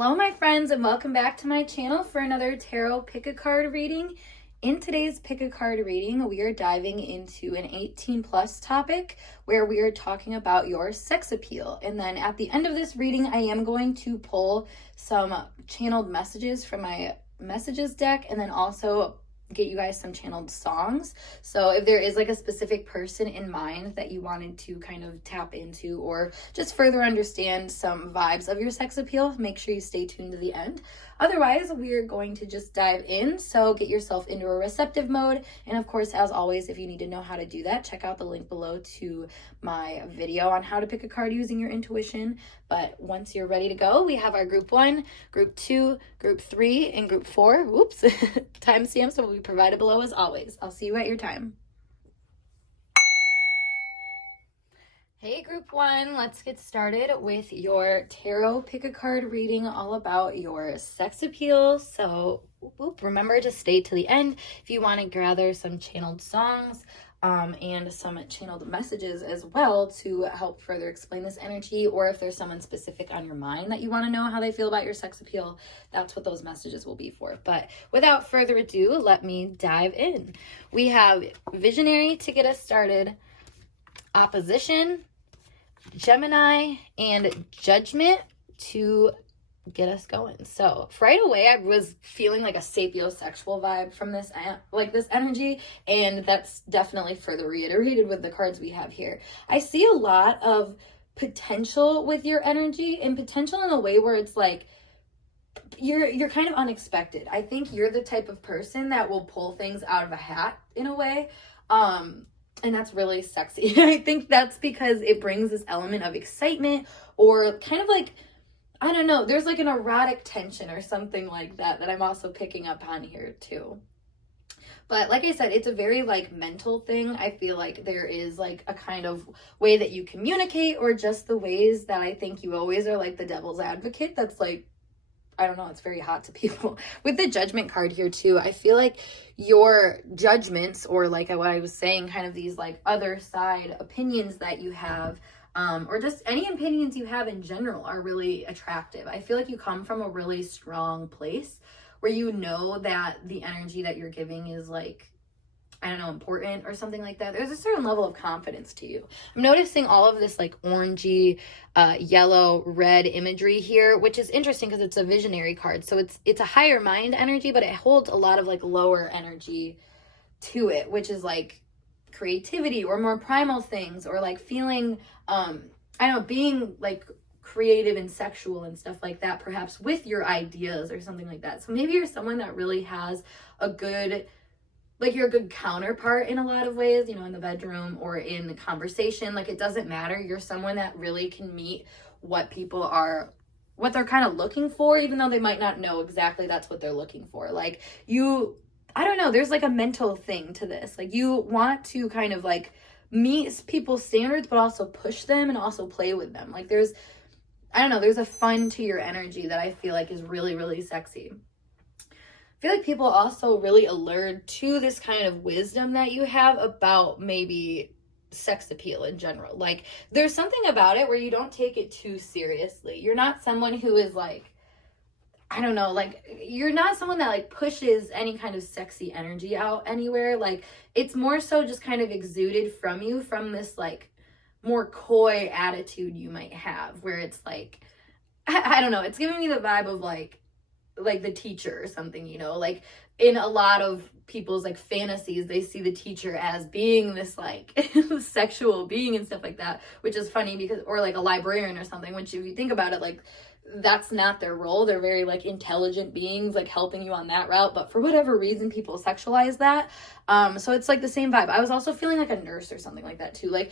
Hello my friends, and welcome back to my channel for another tarot pick a card reading. In today's pick a card reading, we are diving into an 18 plus topic where we are talking about your sex appeal. And then at the end of this reading, I am going to pull some channeled messages from my messages deck and then also get you guys some channeled songs. So if there is like a specific person in mind that you wanted to kind of tap into or just further understand some vibes of your sex appeal, make sure you stay tuned to the end. Otherwise, we're going to just dive in. So get yourself into a receptive mode. And of course, as always, if you need to know how to do that, check out the link below to my video on how to pick a card using your intuition. But once you're ready to go, we have our group 1, group 2, group 3, and group 4. Whoops. Timestamps will be provided below as always. I'll see you at your time. Hey group 1, let's get started with your tarot pick a card reading all about your sex appeal. So remember to stay to the end if you want to gather some channeled songs and some channeled messages as well to help further explain this energy, or if there's someone specific on your mind that you want to know how they feel about your sex appeal, that's what those messages will be for. But without further ado, let me dive in. We have Visionary to get us started, Opposition, Gemini, and Judgment to get us going. So right away I was feeling like a sapiosexual vibe from this energy, and that's definitely further reiterated with the cards we have here. I see a lot of potential with your energy, and potential in a way where it's like you're kind of unexpected. I think you're the type of person that will pull things out of a hat in a way. And that's really sexy. I think that's because it brings this element of excitement, or kind of like, I don't know, there's like an erotic tension or something like that I'm also picking up on here too. But like I said, it's a very like mental thing. I feel like there is like a kind of way that you communicate, or just the ways that I think you always are like the devil's advocate. That's like, I don't know, it's very hot to people. With the Judgment card here too, I feel like your judgments, or like what I was saying, kind of these like other side opinions that you have, or just any opinions you have in general, are really attractive. I feel like you come from a really strong place where you know that the energy that you're giving is like, I don't know, important or something like that. There's a certain level of confidence to you. I'm noticing all of this like orangey, yellow, red imagery here, which is interesting because it's a Visionary card. So it's a higher mind energy, but it holds a lot of like lower energy to it, which is like creativity or more primal things, or like feeling, I don't know, being like creative and sexual and stuff like that, perhaps with your ideas or something like that. So maybe you're someone that really has a good, like you're a good counterpart in a lot of ways, you know, in the bedroom or in the conversation. Like it doesn't matter. You're someone that really can meet what people are, what they're kind of looking for, even though they might not know exactly that's what they're looking for. Like you, I don't know, there's like a mental thing to this. Like you want to kind of like meet people's standards, but also push them and also play with them. Like there's, I don't know, there's a fun to your energy that I feel like is really, really sexy. I feel like people also really allured to this kind of wisdom that you have about maybe sex appeal in general. Like there's something about it where you don't take it too seriously. You're not someone who is like, I don't know, like you're not someone that like pushes any kind of sexy energy out anywhere. Like it's more so just kind of exuded from you, from this like more coy attitude you might have, where it's like, I don't know, it's giving me the vibe of like the teacher or something, you know, like in a lot of people's like fantasies, they see the teacher as being this like sexual being and stuff like that, which is funny because, or like a librarian or something, which if you think about it, like that's not their role. They're very like intelligent beings, like helping you on that route, but for whatever reason people sexualize that. So it's like the same vibe. I was also feeling like a nurse or something like that too. Like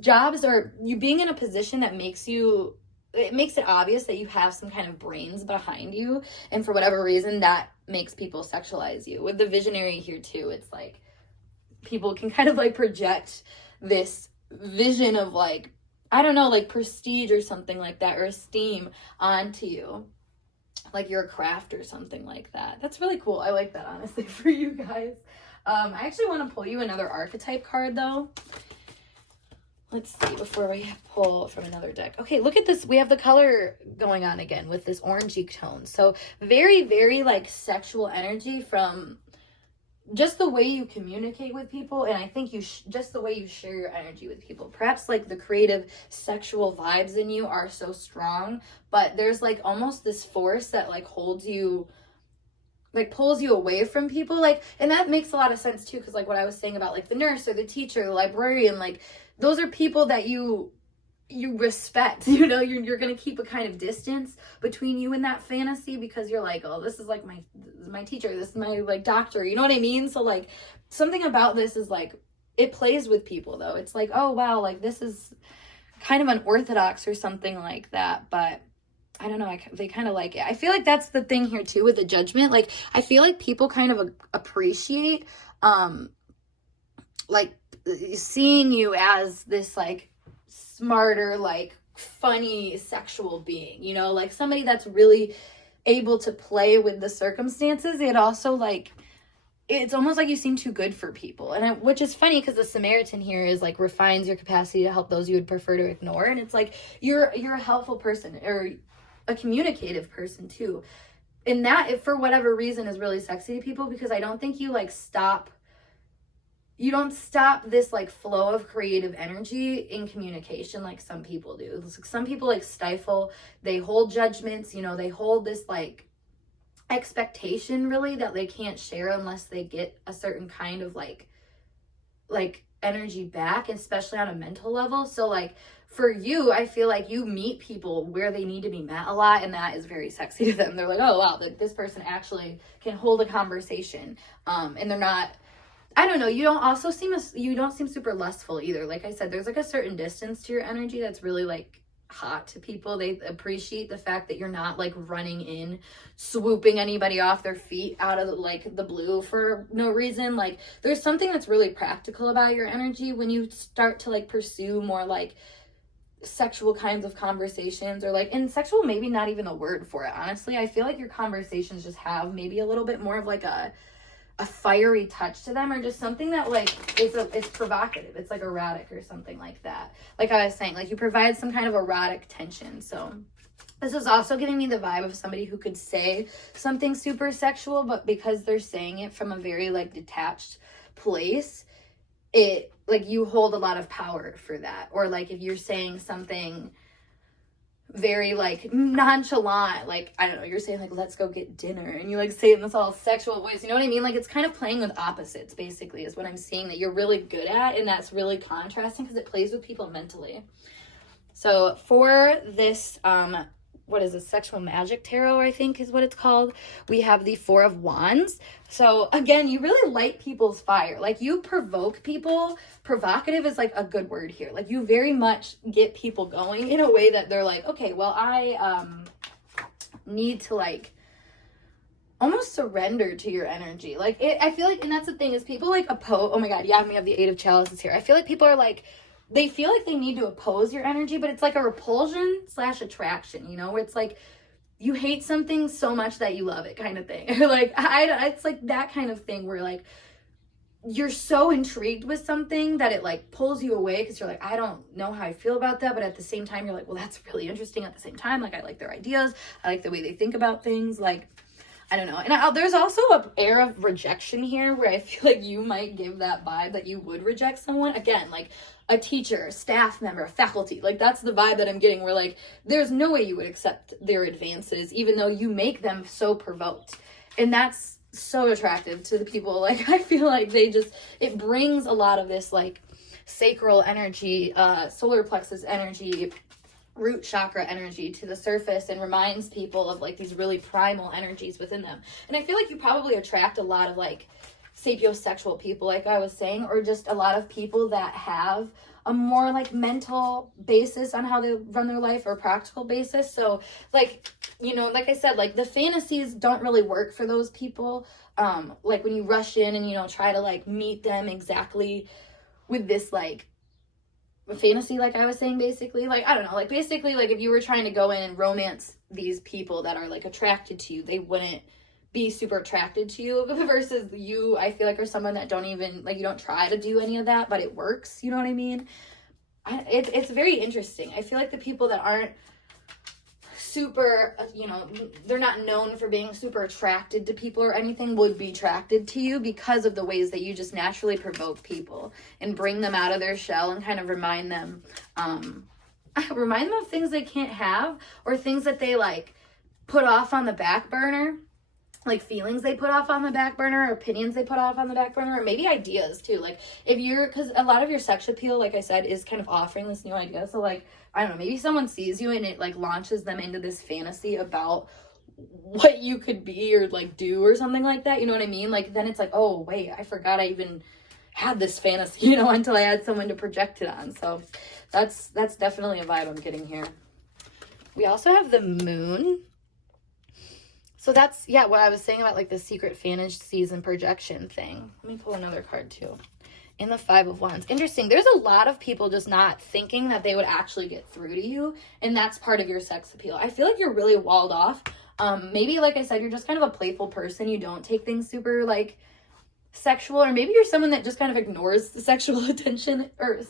jobs, or you being in a position that makes you, it makes it obvious that you have some kind of brains behind you, and for whatever reason that makes people sexualize you. With the Visionary here too, it's like people can kind of like project this vision of like, I don't know, like prestige or something like that, or esteem onto you, like you're a craft or something like that. That's really cool. I like that, honestly, for you guys. I actually want to pull you another archetype card though. Let's see before we pull from another deck. Okay, look at this. We have the color going on again with this orangey tone. So very, very like sexual energy from just the way you communicate with people. And I think just the way you share your energy with people. Perhaps like the creative sexual vibes in you are so strong, but there's like almost this force that like holds you, like pulls you away from people. Like, and that makes a lot of sense too, because like what I was saying about like the nurse or the teacher, the librarian, like those are people that you respect, you know. You're gonna keep a kind of distance between you and that fantasy because you're like, oh, this is like my teacher, this is my like doctor, you know what I mean? So like something about this is like it plays with people though. It's like, oh wow, like this is kind of unorthodox or something like that, but I don't know, they kind of like it. I feel like that's the thing here too with the Judgment. Like I feel like people kind of appreciate like seeing you as this like smarter, like funny sexual being, you know, like somebody that's really able to play with the circumstances. It also like it's almost like you seem too good for people, and which is funny because the Samaritan here is like refines your capacity to help those you would prefer to ignore, and it's like you're a helpful person or a communicative person too, and that if for whatever reason is really sexy to people because I don't think you like you don't stop this like flow of creative energy in communication like some people do. Like some people like stifle, they hold judgments, you know, they hold this like expectation really that they can't share unless they get a certain kind of like energy back, especially on a mental level. So like for you, I feel like you meet people where they need to be met a lot, and that is very sexy to them. They're like, oh wow, this person actually can hold a conversation, and they're not, I don't know, you don't seem super lustful either. Like I said, there's like a certain distance to your energy that's really like hot to people. They appreciate the fact that you're not like running in, swooping anybody off their feet out of like the blue for no reason. Like there's something that's really practical about your energy when you start to like pursue more like sexual kinds of conversations, or like, and sexual maybe not even a word for it, honestly. I feel like your conversations just have maybe a little bit more of like a fiery touch to them, or just something that like it's provocative, it's like erotic or something like that. Like I was saying, like you provide some kind of erotic tension. So this is also giving me the vibe of somebody who could say something super sexual, but because they're saying it from a very like detached place, it like you hold a lot of power for that. Or like if you're saying something very like nonchalant, like I don't know, you're saying like let's go get dinner, and you like say it in this all sexual voice, you know what I mean? Like it's kind of playing with opposites basically is what I'm seeing that you're really good at, and that's really contrasting because it plays with people mentally. So for this what is this, Sexual Magic Tarot, I think is what it's called, we have the Four of Wands. So again, you really light people's fire. Like you provoke people. Provocative is like a good word here. Like you very much get people going in a way that they're like, okay, well, I need to like almost surrender to your energy. Like I feel like, and that's the thing is people like oppose. Oh my God, yeah, we have the Eight of Chalices here. I feel like people are like, they feel like they need to oppose your energy, but it's like a repulsion / attraction, you know, where it's like you hate something so much that you love it kind of thing. Like it's like that kind of thing where like you're so intrigued with something that it like pulls you away because you're like, I don't know how I feel about that, but at the same time you're like, well, that's really interesting at the same time. Like I like their ideas, I like the way they think about things, like I don't know. And there's also an air of rejection here where I feel like you might give that vibe that you would reject someone. Again, like a teacher, staff member, faculty. Like that's the vibe that I'm getting where like there's no way you would accept their advances even though you make them so provoked. And that's so attractive to the people. Like I feel like it brings a lot of this like sacral energy, solar plexus energy, root chakra energy to the surface, and reminds people of like these really primal energies within them. And I feel like you probably attract a lot of like sapiosexual people, like I was saying, or just a lot of people that have a more like mental basis on how they run their life, or practical basis. So like, you know, like I said, like the fantasies don't really work for those people. Like when you rush in and, you know, try to like meet them exactly with this like fantasy, like I was saying, basically, like I don't know, like basically like if you were trying to go in and romance these people that are like attracted to you, they wouldn't be super attracted to you. Versus you, I feel like, are someone that don't even like, you don't try to do any of that, but it works, you know what I mean? it's very interesting. I feel like the people that aren't super, they're not known for being super attracted to people or anything would be attracted to you because of the ways that you just naturally provoke people and bring them out of their shell and kind of remind them of things they can't have, or things that they like put off on the back burner, like feelings they put off on the back burner, or opinions they put off on the back burner, or maybe ideas too. Like because a lot of your sex appeal, like I said, is kind of offering this new idea. So like, I don't know, maybe someone sees you and it like launches them into this fantasy about what you could be or like do or something like that. You know what I mean? Like then it's like, oh wait, I forgot I even had this fantasy, until I had someone to project it on. So that's definitely a vibe I'm getting here. We also have the moon. So that's, what I was saying about like the secret fantasies and projection thing. Let me pull another card too. In the 5 of Wands. Interesting. There's a lot of people just not thinking that they would actually get through to you. And that's part of your sex appeal. I feel like you're really walled off. Maybe, like I said, you're just kind of a playful person. You don't take things super like sexual. Or maybe you're someone that just kind of ignores the sexual attention. Or,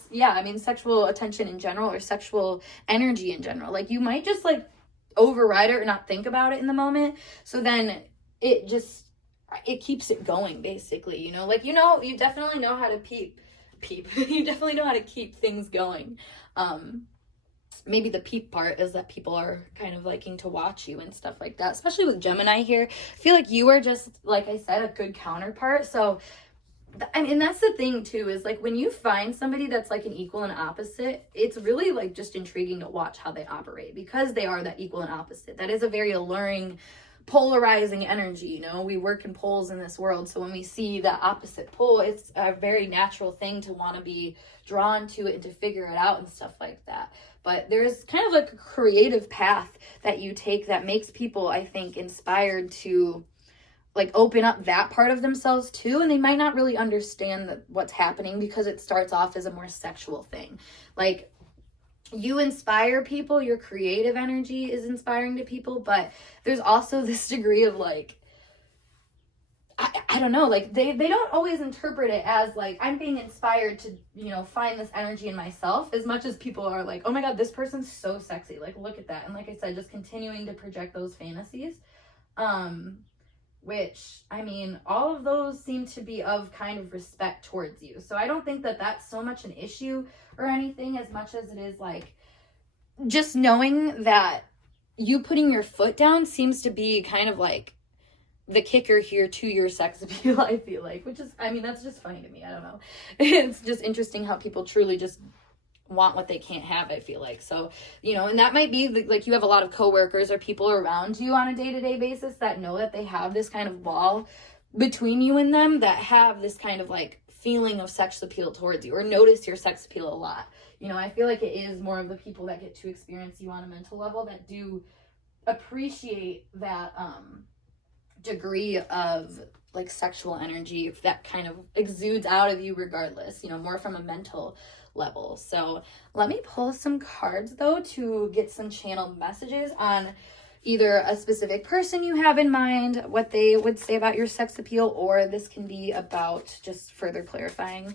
sexual attention in general, or sexual energy in general. Like you might just like override it or not think about it in the moment. So then it keeps it going, basically, you definitely know how to peep. You definitely know how to keep things going. Maybe the peep part is that people are kind of liking to watch you and stuff like that, especially with Gemini here. I feel like you are just, like I said, a good counterpart. So and that's the thing too, is like when you find somebody that's like an equal and opposite, it's really like just intriguing to watch how they operate, because they are that equal and opposite. That is a very alluring, polarizing energy. We work in poles in this world, so when we see the opposite pole, it's a very natural thing to want to be drawn to it and to figure it out and stuff like that. But there's kind of like a creative path that you take that makes people, I think, inspired to like open up that part of themselves too, and they might not really understand what's happening because it starts off as a more sexual thing. Like you inspire people, your creative energy is inspiring to people, but there's also this degree of like, I don't know, like they don't always interpret it as like I'm being inspired to, find this energy in myself, as much as people are like, oh my God, this person's so sexy. Like, look at that. And like I said, just continuing to project those fantasies. Which, all of those seem to be of kind of respect towards you. So I don't think that that's so much an issue or anything, as much as it is like just knowing that you putting your foot down seems to be kind of like the kicker here to your sex appeal, I feel like, which is, that's just funny to me. I don't know. It's just interesting how people truly just want what they can't have, I feel like. So, and that might be like you have a lot of coworkers or people around you on a day-to-day basis that know that they have this kind of wall between you and them, that have this kind of like feeling of sex appeal towards you, or notice your sex appeal a lot. I feel like it is more of the people that get to experience you on a mental level that do appreciate that degree of like sexual energy that kind of exudes out of you regardless, more from a mental level. So let me pull some cards though to get some channeled messages on either a specific person you have in mind, what they would say about your sex appeal, or this can be about just further clarifying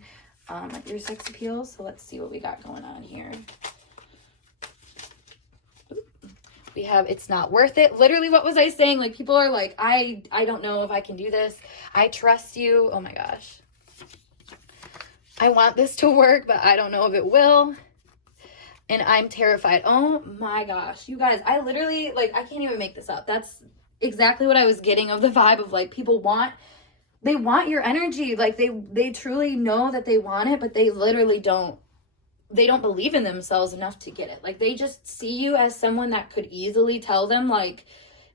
your sex appeal. So let's see what we got going on here. We have, it's not worth it. Literally, what was I saying? Like, people are like, I don't know if I can do this. I trust you. Oh my gosh. I want this to work, but I don't know if it will. And I'm terrified. Oh my gosh. You guys, I literally, like, I can't even make this up. That's exactly what I was getting of the vibe of, like, people want your energy. Like, they truly know that they want it, but they literally don't believe in themselves enough to get it. Like, they just see you as someone that could easily tell them, like,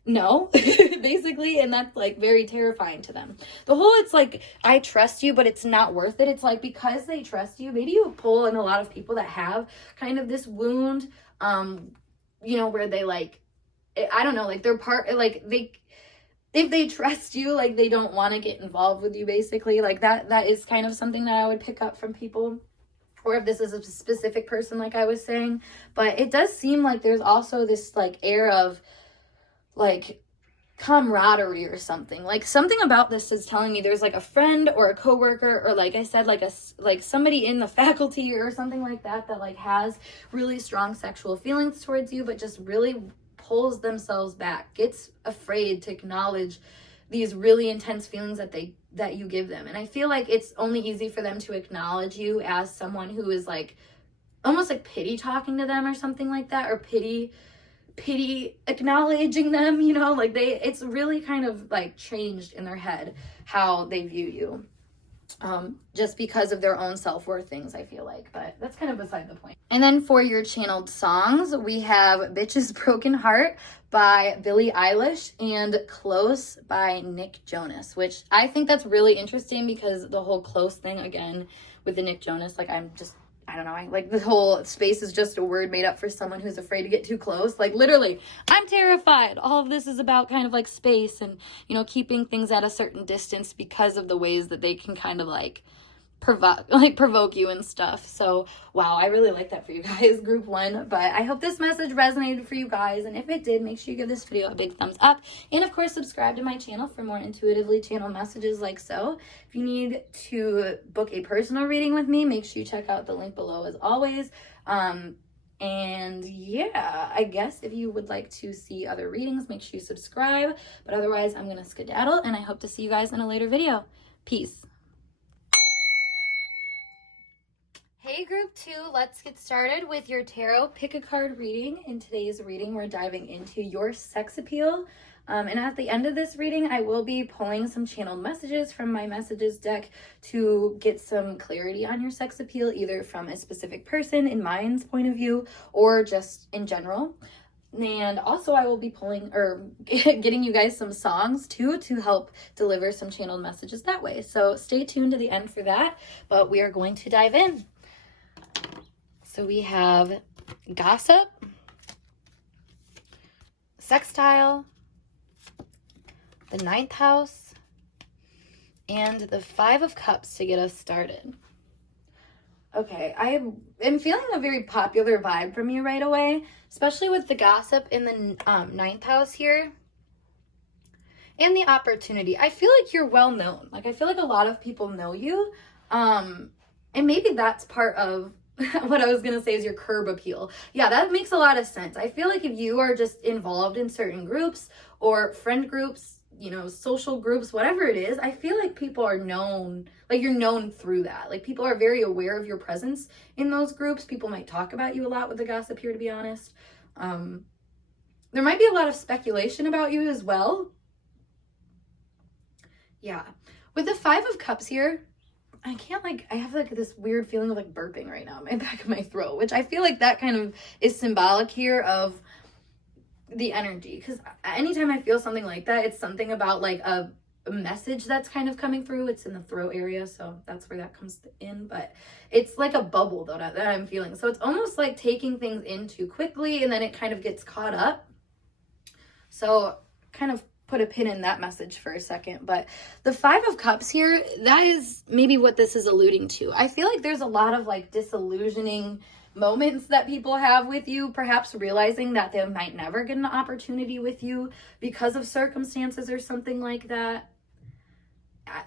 no, basically, and that's like very terrifying to them. The whole, it's like, I trust you, but it's not worth it. It's like, because they trust you, maybe you pull in a lot of people that have kind of this wound, where they like, I don't know, like they're part, like if they trust you, like they don't want to get involved with you, basically. Like that is kind of something that I would pick up from people. Or if this is a specific person, like I was saying. But it does seem like there's also this like air of like camaraderie or something. Like, something about this is telling me there's like a friend or a coworker, or like I said, like somebody in the faculty or something like that like has really strong sexual feelings towards you, but just really pulls themselves back, gets afraid to acknowledge these really intense feelings that you give them. And I feel like it's only easy for them to acknowledge you as someone who is like almost like pity talking to them or something like that, or pity acknowledging them, you know, like it's really kind of like changed in their head how they view you, just because of their own self-worth things, I feel like. But that's kind of beside the point. And then for your channeled songs, we have Bitch's Broken Heart by Billie Eilish and Close by Nick Jonas, which I think that's really interesting because the whole close thing, again, with the Nick Jonas, like I don't know, like the whole space is just a word made up for someone who's afraid to get too close. Like, literally, I'm terrified. All of this is about kind of like space and, you know, keeping things at a certain distance because of the ways that they can kind of like provoke you and stuff. So wow, I really like that for you guys, group 1. But I hope this message resonated for you guys, and if it did, make sure you give this video a big thumbs up, and of course subscribe to my channel for more intuitively channeled messages like so. If you need to book a personal reading with me, make sure you check out the link below as always. And yeah, I guess if you would like to see other readings, make sure you subscribe. But otherwise, I'm gonna skedaddle, and I hope to see you guys in a later video. Peace. Hey group 2, let's get started with your tarot pick a card reading. In today's reading, we're diving into your sex appeal. And at the end of this reading, I will be pulling some channeled messages from my messages deck to get some clarity on your sex appeal, either from a specific person in mind's point of view or just in general. And also I will be pulling or getting you guys some songs too to help deliver some channeled messages that way. So stay tuned to the end for that, but we are going to dive in. So we have Gossip, Sextile, the 9th house, and the 5 of Cups to get us started. Okay, I am feeling a very popular vibe from you right away, especially with the Gossip in the 9th house here. And the Opportunity. I feel like you're well known. Like, I feel like a lot of people know you. And maybe that's part of what I was going to say is your curb appeal. Yeah, that makes a lot of sense. I feel like if you are just involved in certain groups or friend groups, you know, social groups, whatever it is, I feel like people are known, like you're known through that. Like, people are very aware of your presence in those groups. People might talk about you a lot with the Gossip here, to be honest. There might be a lot of speculation about you as well. Yeah. With the 5 of Cups here, I have like this weird feeling of like burping right now in my back of my throat, which I feel like that kind of is symbolic here of the energy. Because anytime I feel something like that, it's something about like a message that's kind of coming through. It's in the throat area, so that's where that comes in. But it's like a bubble though that I'm feeling. So it's almost like taking things in too quickly and then it kind of gets caught up. So kind of put a pin in that message for a second. But the 5 of Cups here, that is maybe what this is alluding to. I feel like there's a lot of like disillusioning moments that people have with you, perhaps realizing that they might never get an opportunity with you because of circumstances or something like that.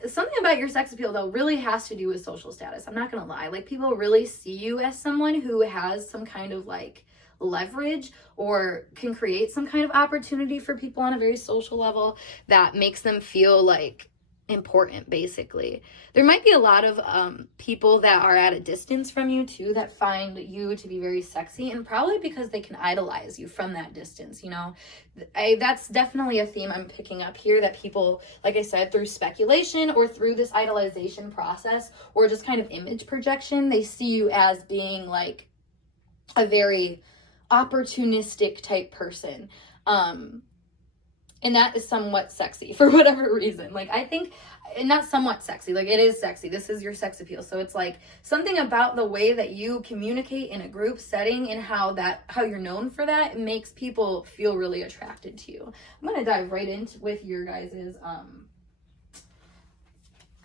Something about your sex appeal though really has to do with social status. I'm not gonna lie. Like, people really see you as someone who has some kind of like leverage or can create some kind of opportunity for people on a very social level that makes them feel like important, basically. There might be a lot of people that are at a distance from you too that find you to be very sexy, and probably because they can idolize you from that distance, you know. That's definitely a theme I'm picking up here, that people, like I said, through speculation or through this idolization process or just kind of image projection, they see you as being like a very opportunistic type person. And that is somewhat sexy for whatever reason. Like, I think, not somewhat sexy, like it is sexy. This is your sex appeal. So it's like something about the way that you communicate in a group setting and how you're known for that, it makes people feel really attracted to you. I'm going to dive right into with your guys's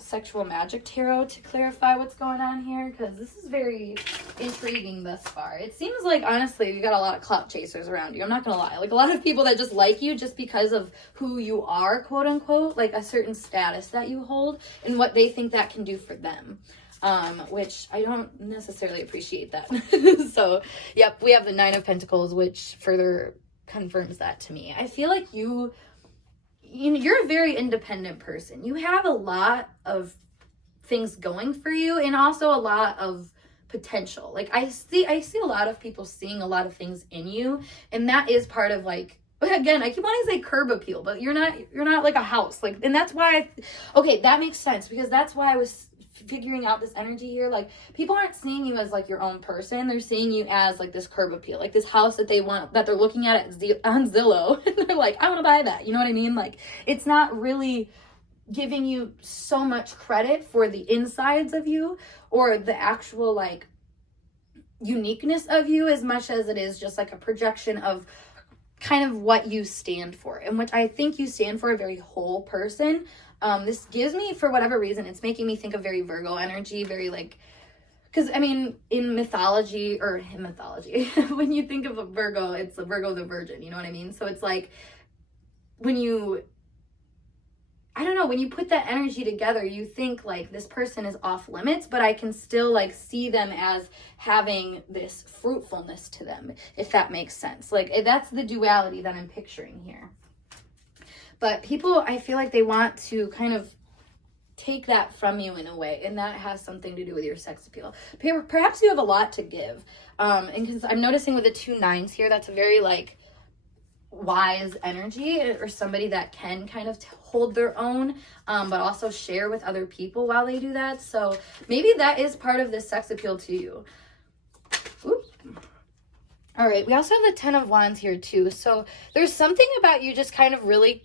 Sexual Magic Tarot to clarify what's going on here, because this is very intriguing thus far. It seems like, honestly, you got a lot of clout chasers around you. I'm not gonna lie. Like, a lot of people that just like you just because of who you are, quote unquote, like a certain status that you hold and what they think that can do for them. Which I don't necessarily appreciate that. So, yep, we have the Nine of Pentacles, which further confirms that to me. I feel like you're a very independent person. You have a lot of things going for you and also a lot of potential. Like I see a lot of people seeing a lot of things in you, and that is part of like, again, I keep wanting to say curb appeal, but you're not like a house. Like, and that's why okay, that makes sense, because that's why I was figuring out this energy here. Like, people aren't seeing you as like your own person. They're seeing you as like this curb appeal, like this house that they want, that they're looking at on Zillow, and they're like, I want to buy that. You know what I mean? Like, it's not really giving you so much credit for the insides of you or the actual like uniqueness of you, as much as it is just like a projection of kind of what you stand for, and which I think you stand for a very whole person. This gives me, for whatever reason, it's making me think of very Virgo energy, very like, because I mean, in mythology, when you think of a Virgo, it's a Virgo the Virgin, you know what I mean? So it's like, when you put that energy together, you think like this person is off limits, but I can still like see them as having this fruitfulness to them, if that makes sense. Like, that's the duality that I'm picturing here. But people, I feel like they want to kind of take that from you in a way, and that has something to do with your sex appeal. Perhaps you have a lot to give. And because I'm noticing with the 2 9s here, that's a very like wise energy, or somebody that can kind of hold their own, but also share with other people while they do that. So maybe that is part of this sex appeal to you. Oops. All right, we also have the 10 of Wands here too. So there's something about you just kind of really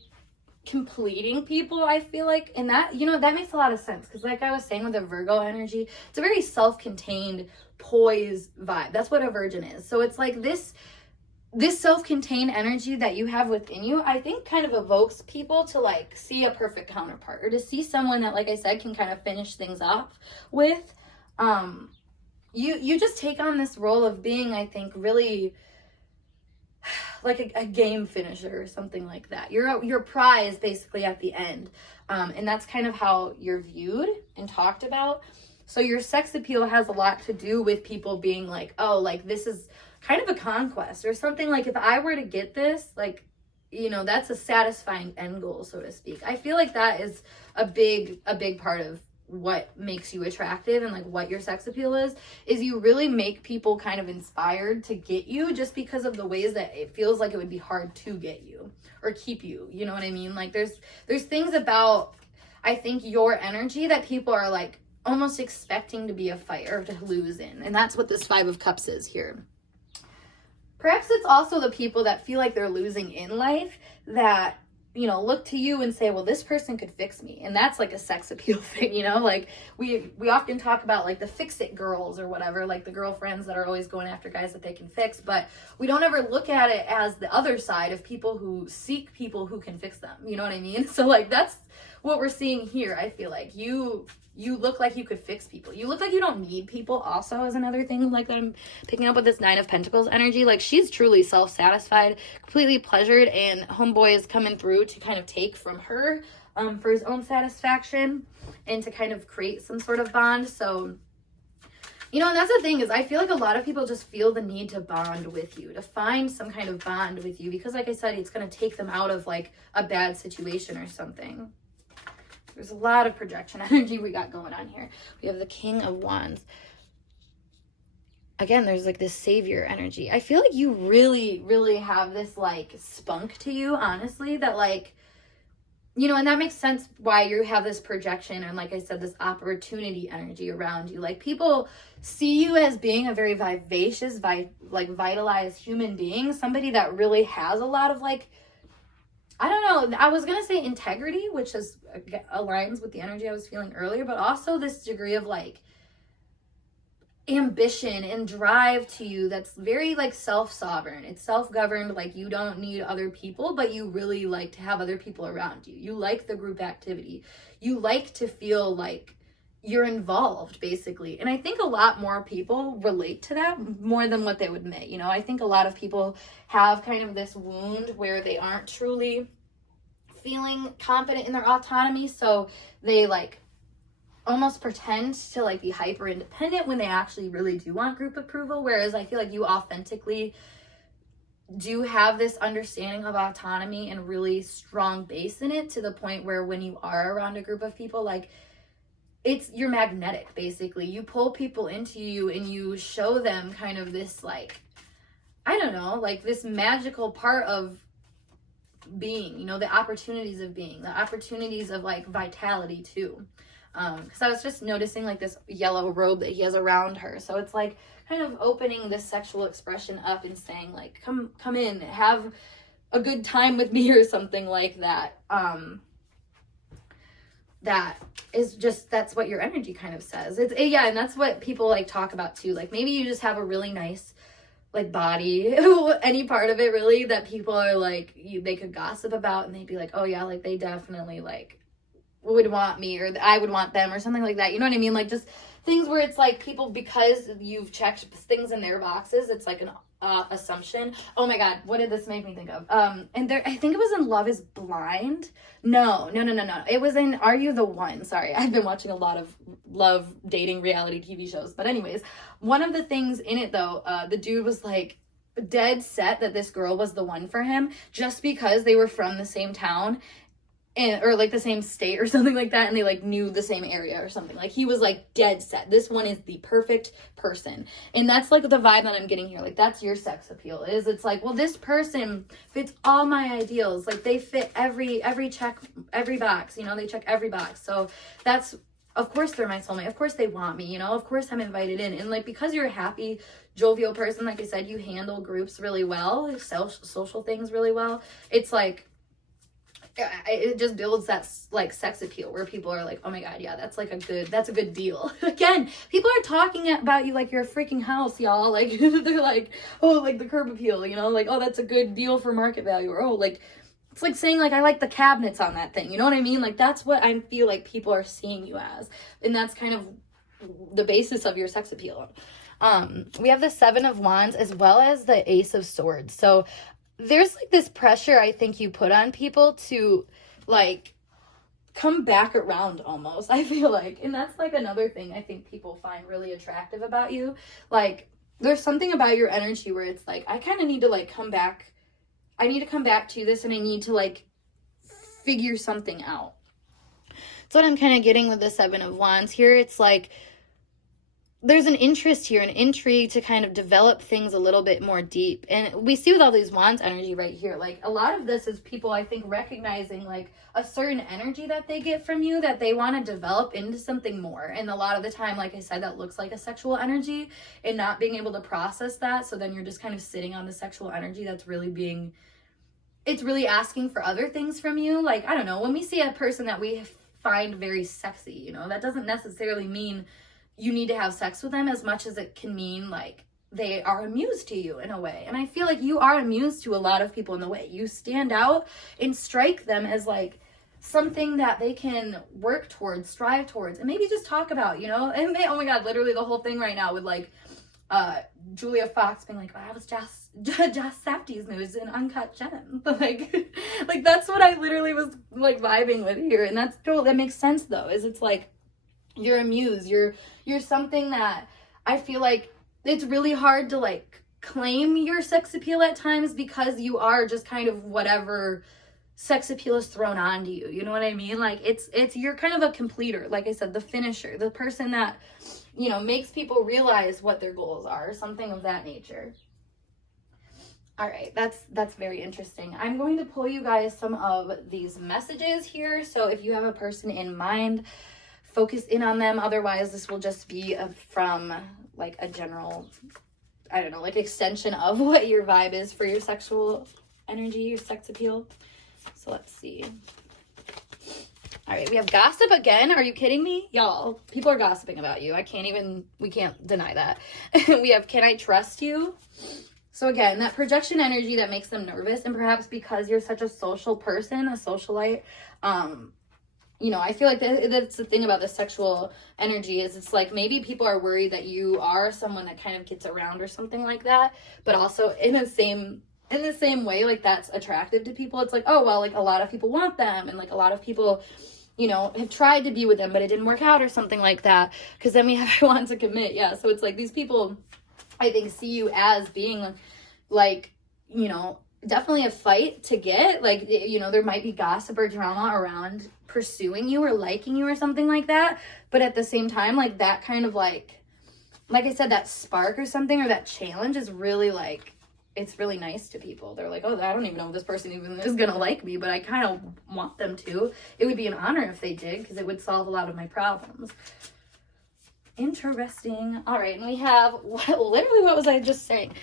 completing people, I feel like, and that, you know, that makes a lot of sense, because like I was saying with the Virgo energy, it's a very self-contained, poised vibe. That's what a Virgin is. So it's like this self-contained energy that you have within you, I think kind of evokes people to like see a perfect counterpart, or to see someone that, like I said, can kind of finish things off with. You just take on this role of being, I think, really like a game finisher or something like that. You're a prize basically at the end. And that's kind of how you're viewed and talked about. So your sex appeal has a lot to do with people being like, oh, like this is kind of a conquest or something. Like, if I were to get this, like, you know, that's a satisfying end goal, so to speak. I feel like that is a big part of what makes you attractive, and like what your sex appeal is you really make people kind of inspired to get you, just because of the ways that it feels like it would be hard to get you or keep you. You know what I mean? Like, there's things about, I think, your energy that people are like almost expecting to be a fight or to lose in. And that's what this 5 of Cups is here. Perhaps it's also the people that feel like they're losing in life that, you know, look to you and say, well, this person could fix me. And that's like a sex appeal thing, you know? Like, we often talk about like the fix-it girls or whatever, like the girlfriends that are always going after guys that they can fix, but we don't ever look at it as the other side of people who seek people who can fix them. You know what I mean? So like, that's what we're seeing here. I feel like you look like you could fix people. You look like you don't need people also, is another thing like that I'm picking up with this 9 of Pentacles energy. Like, she's truly self-satisfied, completely pleasured, and homeboy is coming through to kind of take from her for his own satisfaction and to kind of create some sort of bond. So, you know, and that's the thing, is I feel like a lot of people just feel the need to bond with you, to find some kind of bond with you, because like I said, it's going to take them out of like a bad situation or something. There's a lot of projection energy we got going on here. We have the King of Wands. Again, there's like this savior energy. I feel like you really, really have this like spunk to you, honestly, that like, you know, and that makes sense why you have this projection and, like I said, this opportunity energy around you. Like, people see you as being a very vivacious, vitalized human being, somebody that really has a lot of like, I don't know, I was going to say integrity, which is aligns with the energy I was feeling earlier, but also this degree of like, ambition and drive to you that's very like self-sovereign. It's self-governed, like you don't need other people, but you really like to have other people around you. You like the group activity. You like to feel like you're involved, basically. And I think a lot more people relate to that more than what they would admit. You know, I think a lot of people have kind of this wound where they aren't truly feeling confident in their autonomy, so they like almost pretend to like be hyper independent when they actually really do want group approval. Whereas I feel like you authentically do have this understanding of autonomy and really strong base in it, to the point where when you are around a group of people, like you're magnetic, basically. You pull people into you and you show them kind of this like, I don't know, like this magical part of being, you know, the opportunities of being, the opportunities of like vitality too. Because I was just noticing like this yellow robe that he has around her. So it's like kind of opening this sexual expression up and saying like, come in, have a good time with me, or something like that. That is just, that's what your energy kind of says. It's yeah, and that's what people like talk about too. Like maybe you just have a really nice like body, any part of it really, that people are like, they could gossip about, and they'd be like, oh yeah, like they definitely like would want me, or I would want them, or something like that. You know what I mean? Like just things where it's like people, because you've checked things in their boxes, it's like an assumption. Oh my god, what did this make me think of? And there, I think it was in Love is Blind. No. It was in Are You the One? Sorry, I've been watching a lot of love dating reality TV shows. But anyways, one of the things in it though, the dude was like dead set that this girl was the one for him, just because they were from the same town. Or like the same state or something like that, and they like knew the same area or something. Like he was like dead set, this one is the perfect person. And that's like the vibe that I'm getting here. Like that's your sex appeal, is it's like, well, this person fits all my ideals, like they fit every check, every box, you know, they check every box. So that's, of course they're my soulmate, of course they want me, you know, of course I'm invited in. And like, because you're a happy, jovial person, like I said, you handle groups really well, social things really well. It's like, it just builds that like sex appeal where people are like, oh my god, yeah, that's a good deal. Again, people are talking about you like you're a freaking house, y'all. Like they're like, oh, like the curb appeal, you know, like, oh, that's a good deal for market value, or oh, like it's like saying like I like the cabinets on that thing, you know what I mean? Like that's what I feel like people are seeing you as, and that's kind of the basis of your sex appeal. We have the Seven of Wands as well as the Ace of Swords. So there's like this pressure I think you put on people to like come back around almost, I feel like. And that's like another thing I think people find really attractive about you. Like there's something about your energy where it's like, I kind of need to like come back. I need to come back to this, and I need to like figure something out. That's what I'm kind of getting with the Seven of Wands here. It's like there's an interest here, an intrigue to kind of develop things a little bit more deep. And we see with all these wands energy right here, like a lot of this is people, I think, recognizing like a certain energy that they get from you that they want to develop into something more. And a lot of the time, like I said, that looks like a sexual energy, and not being able to process that. So then you're just kind of sitting on the sexual energy that's really it's really asking for other things from you. Like, I don't know, when we see a person that we find very sexy, you know, that doesn't necessarily mean you need to have sex with them, as much as it can mean like they are amused to you in a way. And I feel like you are amused to a lot of people in the way. You stand out and strike them as like something that they can work towards, strive towards, and maybe just talk about, you know. And oh my god, literally the whole thing right now with like Julia Fox being like, oh, I was Joss Safdie's news in Uncut Gems. like that's what I literally was like vibing with here. And that's totally, that makes sense though, is it's like you're amused, you're something that I feel like it's really hard to like claim your sex appeal at times, because you are just kind of whatever sex appeal is thrown onto you, you know what I mean? Like it's you're kind of a completer, like I said, the finisher, the person that, you know, makes people realize what their goals are, something of that nature. All right, that's very interesting. I'm going to pull you guys some of these messages here, so if you have a person in mind, focus in on them. Otherwise, this will just be from like a general, I don't know, like extension of what your vibe is for your sexual energy, your sex appeal. So let's see. All right, we have gossip again. Are you kidding me? Y'all, people are gossiping about you. We can't deny that. We have, can I trust you? So again, that projection energy that makes them nervous, and perhaps because you're such a social person, a socialite, I feel like that's the thing about the sexual energy is it's like maybe people are worried that you are someone that kind of gets around or something like that, but also in the same way, like that's attractive to people. It's like, oh, well, like a lot of people want them, and like a lot of people have tried to be with them, but it didn't work out or something like that. Because then we have I want to commit. Yeah. So it's like these people, I think, see you as being like, definitely a fight to get. Like, there might be gossip or drama around pursuing you or liking you or something like that. But at the same time, like that kind of like I said, that spark or something or that challenge is really like, it's really nice to people. They're like, oh, I don't even know if this person even is going to like me, but I kind of want them to. It would be an honor if they did, because it would solve a lot of my problems. Interesting. All right, and we have, literally what was I just saying?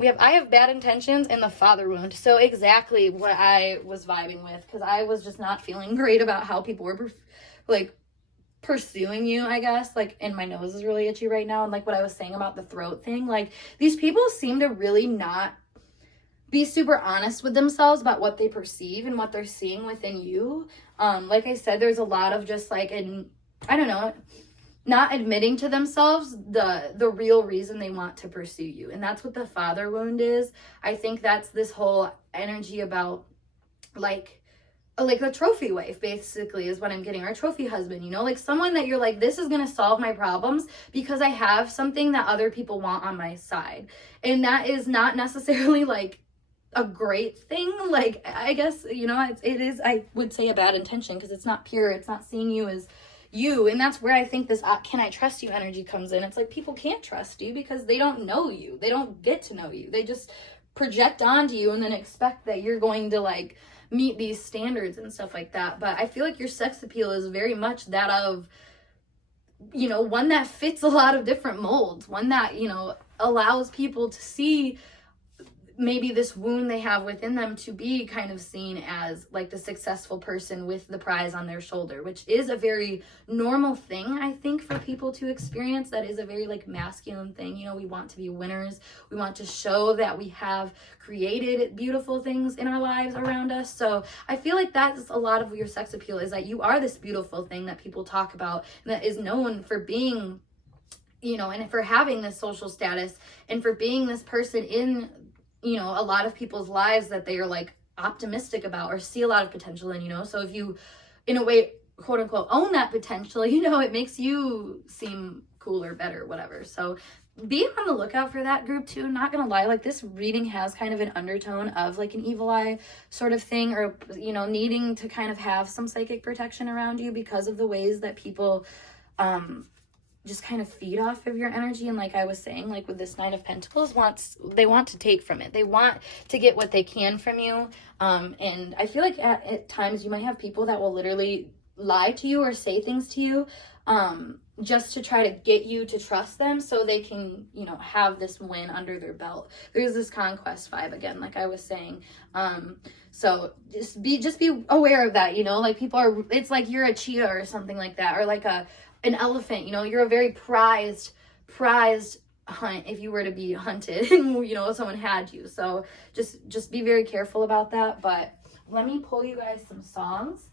I have bad intentions and the father wound. So exactly what I was vibing with, because I was just not feeling great about how people were, like, pursuing you, I guess. Like, and my nose is really itchy right now, and like what I was saying about the throat thing, like these people seem to really not be super honest with themselves about what they perceive and what they're seeing within you. Like I said, there's a lot of just like, and I don't know, not admitting to themselves the real reason they want to pursue you. And that's what the father wound is. I think that's this whole energy about like a trophy wife, basically, is what I'm getting, or a trophy husband, like someone that you're like, this is going to solve my problems because I have something that other people want on my side. And that is not necessarily like a great thing. Like, I guess, it is, I would say, a bad intention, because it's not pure. It's not seeing you as you. And that's where I think this can I trust you energy comes in. It's like people can't trust you because they don't know you. They don't get to know you. They just project onto you and then expect that you're going to like meet these standards and stuff like that. But I feel like your sex appeal is very much that of, one that fits a lot of different molds, one that, allows people to see maybe this wound they have within them to be kind of seen as like the successful person with the prize on their shoulder, which is a very normal thing, I think, for people to experience. That is a very like masculine thing. We want to be winners. We want to show that we have created beautiful things in our lives around us. So I feel like that's a lot of your sex appeal, is that you are this beautiful thing that people talk about and that is known for being, and for having this social status and for being this person in a lot of people's lives that they are like optimistic about or see a lot of potential in, so if you, in a way, quote unquote, own that potential, it makes you seem cooler, better, whatever. So be on the lookout for that, group too. Not gonna lie, like this reading has kind of an undertone of like an evil eye sort of thing, or, needing to kind of have some psychic protection around you because of the ways that people, just kind of feed off of your energy. And like I was saying, like with this Nine of Pentacles, they want to take from it. They want to get what they can from you. And I feel like at times you might have people that will literally lie to you or say things to you, just to try to get you to trust them so they can, have this win under their belt. There's this conquest vibe again, like I was saying. So just be aware of that, like people are, it's like you're a cheetah or something like that, or like an elephant, you're a very prized hunt if you were to be hunted and, someone had you. So just be very careful about that. But let me pull you guys some songs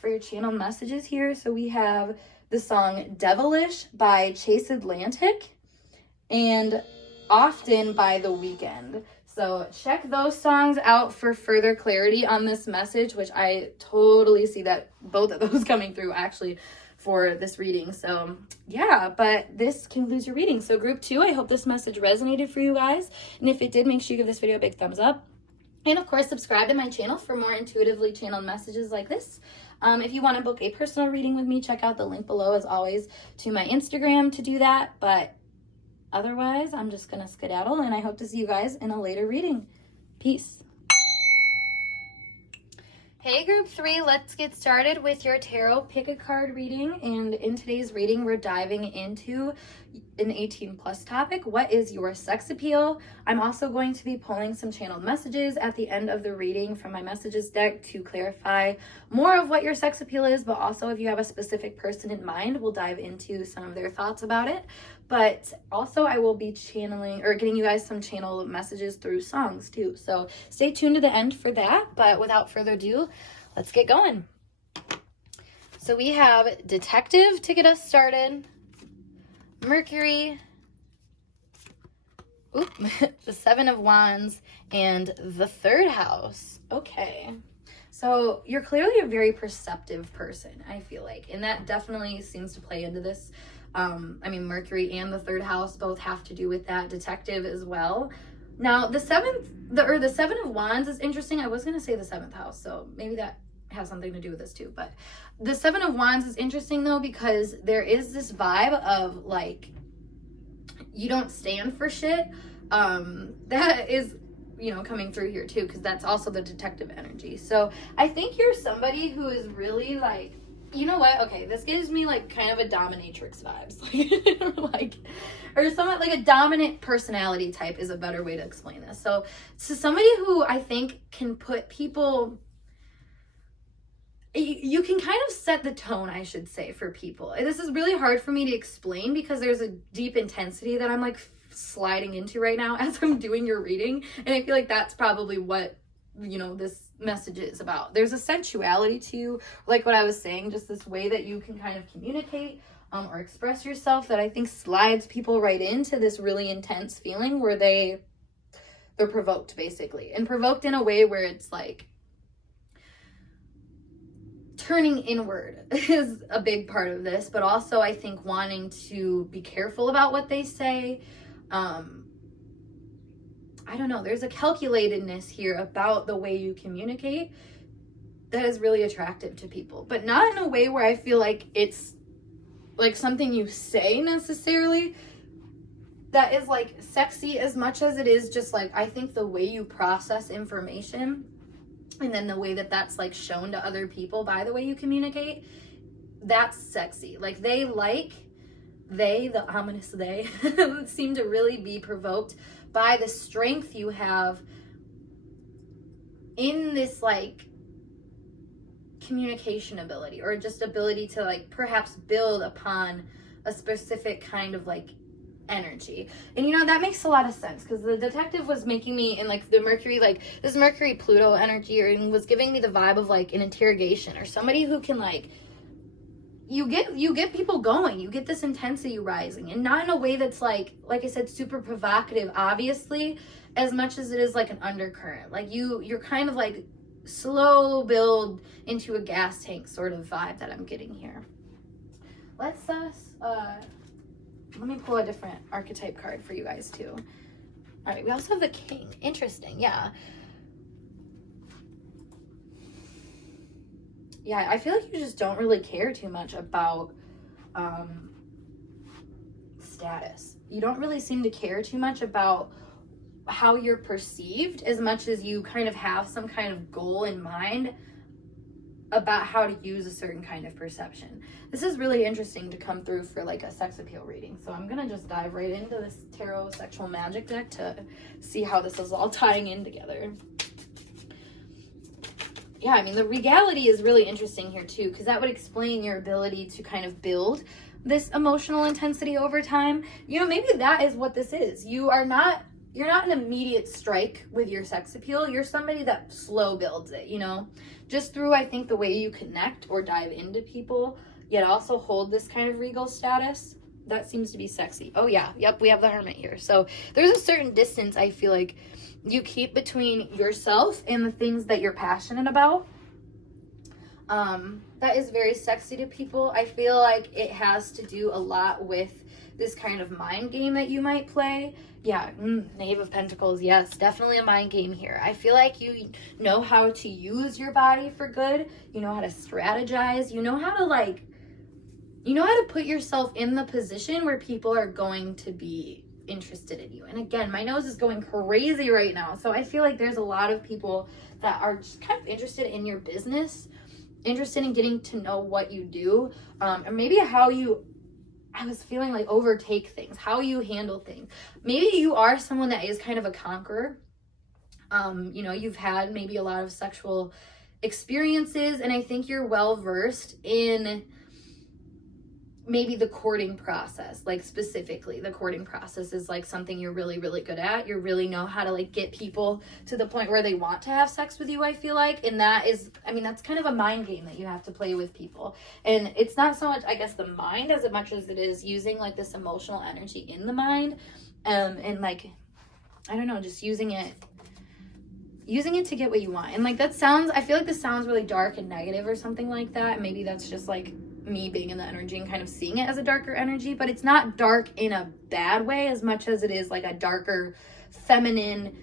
for your channel messages here. So we have the song Devilish by Chase Atlantic and Often by The Weeknd. So check those songs out for further clarity on this message, which I totally see that both of those coming through actually for this reading. So yeah, but this concludes your reading. So group 2, I hope this message resonated for you guys. And if it did, make sure you give this video a big thumbs up. And of course, subscribe to my channel for more intuitively channeled messages like this. If you want to book a personal reading with me, check out the link below, as always, to my Instagram to do that. But otherwise, I'm just going to skedaddle, and I hope to see you guys in a later reading. Peace. Hey group 3, let's get started with your tarot pick a card reading. And in today's reading, we're diving into an 18 plus topic. What is your sex appeal? I'm also going to be pulling some channeled messages at the end of the reading from my messages deck to clarify more of what your sex appeal is, but also if you have a specific person in mind, we'll dive into some of their thoughts about it. But also I will be channeling or getting you guys some channel messages through songs too. So stay tuned to the end for that. But without further ado, let's get going. So we have Detective to get us started, Mercury, the Seven of Wands, and the Third House. Okay. So you're clearly a very perceptive person, I feel like. And that definitely seems to play into this. Mercury and the Third House both have to do with that. Detective as well. Now, the Seven of Wands is interesting. I was going to say the 7th house, so maybe that has something to do with this too. But the 7 of Wands is interesting though, because there is this vibe of like, you don't stand for shit. That is, coming through here too, because that's also the detective energy. So I think you're somebody who is really like, you know what? Okay, this gives me like kind of a dominatrix vibes, or somewhat like a dominant personality type is a better way to explain this. So somebody who I think can put people, you can kind of set the tone, I should say, for people. This is really hard for me to explain because there's a deep intensity that I'm like sliding into right now as I'm doing your reading. And I feel like that's probably what, this message is about. There's a sensuality to you, like what I was saying, just this way that you can kind of communicate or express yourself that I think slides people right into this really intense feeling where they're provoked, basically. And provoked in a way where it's like, turning inward is a big part of this, but also I think wanting to be careful about what they say. I don't know, there's a calculatedness here about the way you communicate that is really attractive to people, but not in a way where I feel like it's like something you say necessarily that is like sexy as much as it is just like, I think the way you process information and then the way that that's like shown to other people by the way you communicate, that's sexy. Like the ominous they seem to really be provoked by the strength you have in this like communication ability, or just ability to like perhaps build upon a specific kind of like energy. And that makes a lot of sense, because the detective was making me in like the Mercury, like this Mercury Pluto energy, and was giving me the vibe of like an interrogation or somebody who can like, you get people going, you get this intensity rising, and not in a way that's like I said, super provocative obviously, as much as it is like an undercurrent. Like you're kind of like slow build into a gas tank sort of vibe that I'm getting here. Let me pull a different archetype card for you guys too. All right, we also have the King. Interesting, yeah. Yeah, I feel like you just don't really care too much about status. You don't really seem to care too much about how you're perceived as much as you kind of have some kind of goal in mind about how to use a certain kind of perception. This is really interesting to come through for like a sex appeal reading. So I'm gonna just dive right into this tarot sexual magic deck to see how this is all tying in together. Yeah, the regality is really interesting here too, because that would explain your ability to kind of build this emotional intensity over time. Maybe that is what this is. You're not an immediate strike with your sex appeal. You're somebody that slow builds it, just through, I think, the way you connect or dive into people, yet also hold this kind of regal status. That seems to be sexy. Oh yeah, yep, we have the Hermit here. So there's a certain distance I feel like you keep between yourself and the things that you're passionate about. That is very sexy to people. I feel like it has to do a lot with this kind of mind game that you might play. Yeah, Knave of Pentacles, yes, definitely a mind game here. I feel like you know how to use your body for good. You know how to strategize. You know how to put yourself in the position where people are going to be interested in you. And again, my nose is going crazy right now. So I feel like there's a lot of people that are just kind of interested in your business, interested in getting to know what you do, or maybe how you I was feeling like overtake things, how you handle things. Maybe you are someone that is kind of a conqueror. You know, you've had maybe a lot of sexual experiences, and I think you're well versed in maybe the courting process. Like specifically the courting process is like something you're really, really good at. You really know how to like get people to the point where they want to have sex with you, I feel like. And that is, I mean, that's kind of a mind game that you have to play with people. And it's not so much, I guess, the mind as much as it is using like this emotional energy in the mind, and like, I don't know, just using it to get what you want. And like, that sounds, I feel like this sounds really dark and negative or something like that. Maybe that's just like me being in the energy and kind of seeing it as a darker energy, but it's not dark in a bad way as much as it is like a darker, feminine,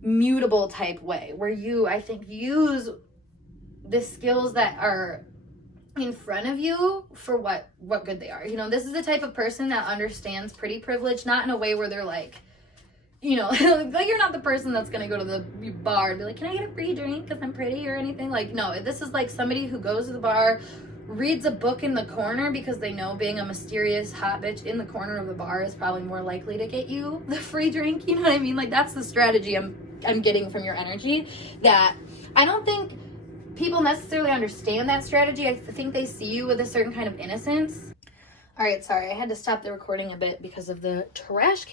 mutable type way, where you, I think, use the skills that are in front of you for what good they are. You know, this is the type of person that understands pretty privilege, not in a way where they're like, you know, like you're not the person that's gonna go to the bar and be like, can I get a free drink because I'm pretty or anything. Like, no, this is like somebody who goes to the bar, reads a book in the corner because they know being a mysterious hot bitch in the corner of the bar is probably more likely to get you the free drink. You know what I mean? Like, that's the strategy I'm getting from your energy, that I don't think people necessarily understand that strategy. I think they see you with a certain kind of innocence. All right, sorry, I had to stop the recording a bit because of the trash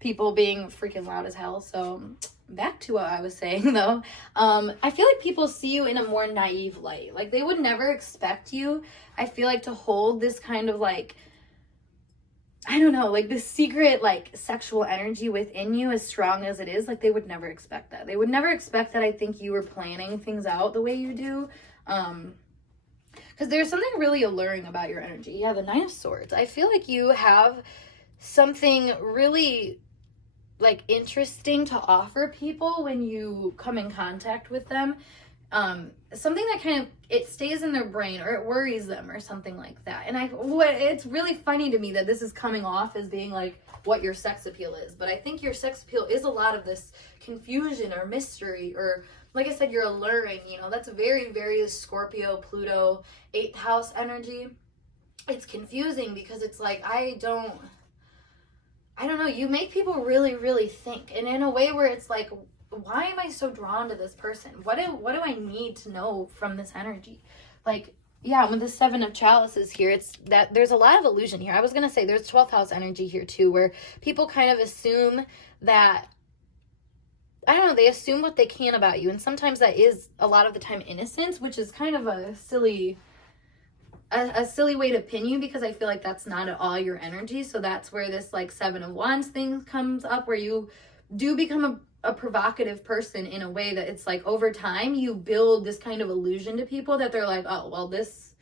people being freaking loud as hell. So back to what I was saying though. I feel like people see you in a more naive light. Like, they would never expect you, I feel like, to hold this kind of like, I don't know, like this secret like sexual energy within you as strong as it is. Like, they would never expect that. They would never expect that I think you were planning things out the way you do. Because there's something really alluring about your energy. You have the Nine of Swords. I feel like you have something really like interesting to offer people when you come in contact with them. Something that kind of, it stays in their brain or it worries them or something like that. And it's really funny to me that this is coming off as being like what your sex appeal is. But I think your sex appeal is a lot of this confusion or mystery, or like I said, you're alluring. You know, that's very, very Scorpio, Pluto, 8th house energy. It's confusing because it's like, I don't know, you make people really, really think. And in a way where it's like, why am I so drawn to this person? What do I need to know from this energy? Like, yeah, with the 7 of chalices here, it's that there's a lot of illusion here. I was going to say there's 12th house energy here too, where people kind of assume that, I don't know, they assume what they can about you. And sometimes that is a lot of the time innocence, which is kind of a silly way to pin you, because I feel like that's not at all your energy. So that's where this like 7 of wands thing comes up, where you do become a provocative person in a way that it's like over time you build this kind of illusion to people that they're like, oh, well, this,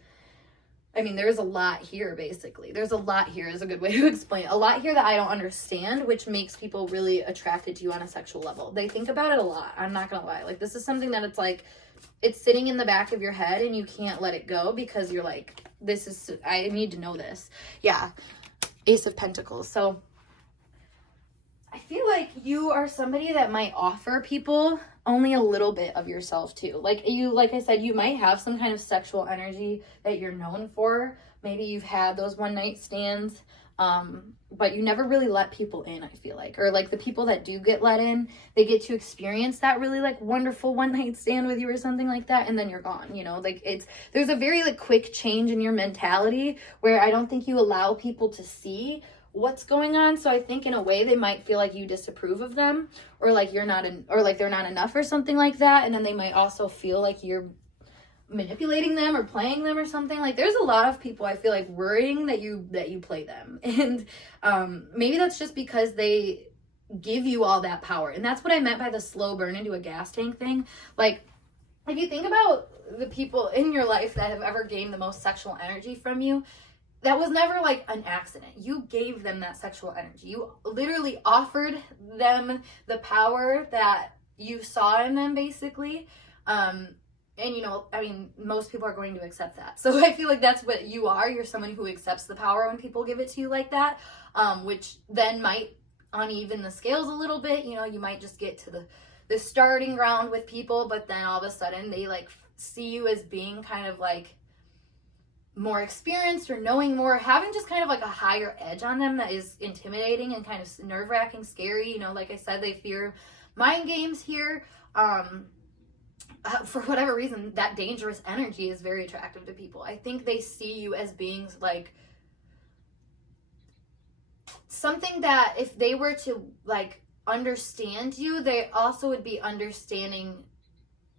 I mean, there's a lot here, basically. There's a lot here is a good way to explain it. A lot here that I don't understand, which makes people really attracted to you on a sexual level. They think about it a lot. I'm not gonna lie. Like, this is something that it's like, it's sitting in the back of your head and you can't let it go because you're like, I need to know this. Yeah. Ace of Pentacles. So I feel like you are somebody that might offer people only a little bit of yourself too. Like I said, you might have some kind of sexual energy that you're known for. Maybe you've had those one night stands, but you never really let people in, I feel like. Or like the people that do get let in, they get to experience that really like wonderful one night stand with you or something like that, and then you're gone, you know? Like, there's a very like quick change in your mentality where I don't think you allow people to see what's going on. So I think in a way they might feel like you disapprove of them, or like you're not or like they're not enough or something like that. And then they might also feel like you're manipulating them or playing them or something. Like, there's a lot of people I feel like worrying that you play them. And maybe that's just because they give you all that power. And that's what I meant by the slow burn into a gas tank thing. Like, if you think about the people in your life that have ever gained the most sexual energy from you, that was never like an accident. You gave them that sexual energy. You literally offered them the power that you saw in them, basically. And, you know, I mean, most people are going to accept that. So I feel like that's what you are. You're someone who accepts the power when people give it to you like that, which then might uneven the scales a little bit. You know, you might just get to the starting ground with people, but then all of a sudden they like see you as being kind of like more experienced or knowing more, having just kind of like a higher edge on them that is intimidating and kind of nerve-wracking, scary. You know, like I said, they fear mind games here. For whatever reason, that dangerous energy is very attractive to people. I think they see you as beings like something that if they were to like understand you, they also would be understanding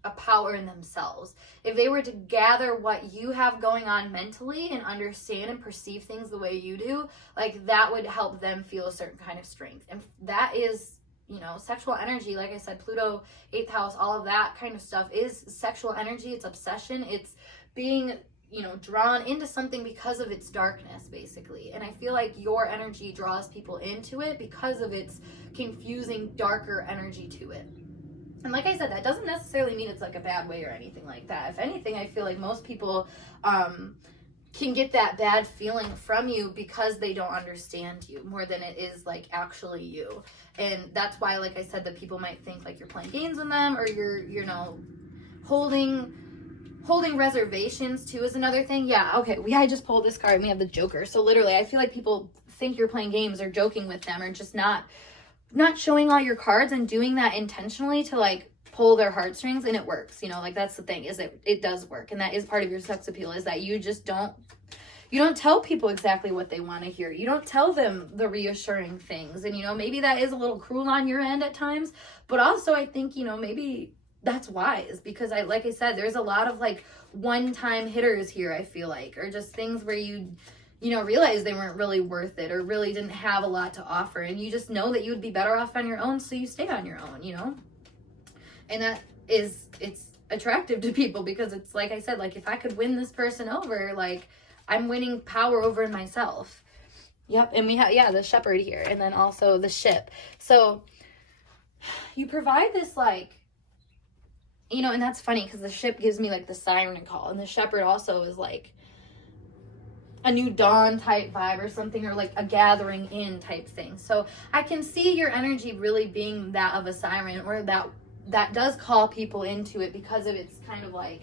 a power in themselves. If they were to gather what you have going on mentally and understand and perceive things the way you do, like that would help them feel a certain kind of strength. And that is, you know, sexual energy. Like I said, Pluto, 8th house, all of that kind of stuff is sexual energy. It's obsession. It's being, you know, drawn into something because of its darkness, basically. And I feel like your energy draws people into it because of its confusing, darker energy to it. And like I said, that doesn't necessarily mean it's like a bad way or anything like that. If anything, I feel like most people can get that bad feeling from you because they don't understand you more than it is like actually you. And that's why, like I said, that people might think like you're playing games with them, or you're, you know, holding reservations too is another thing. Yeah, okay, I just pulled this card and we have the Joker. So literally, I feel like people think you're playing games or joking with them, or just not showing all your cards and doing that intentionally to like pull their heartstrings, and it works. You know, like that's the thing, is it does work. And that is part of your sex appeal, is that you just don't tell people exactly what they want to hear. You don't tell them the reassuring things. And, you know, maybe that is a little cruel on your end at times, but also I think, you know, maybe that's wise, because like I said, there's a lot of like one-time hitters here, I feel like, or just things where you know, realize they weren't really worth it or really didn't have a lot to offer. And you just know that you would be better off on your own. So you stay on your own, you know, and it's attractive to people because it's like I said, like if I could win this person over, like I'm winning power over myself. Yep. And we have, yeah, the shepherd here, and then also the ship. So you provide this like, you know, and that's funny because the ship gives me like the siren call, and the shepherd also is like a new dawn type vibe or something, or like a gathering in type thing. So I can see your energy really being that of a siren, or that does call people into it because of its kind of like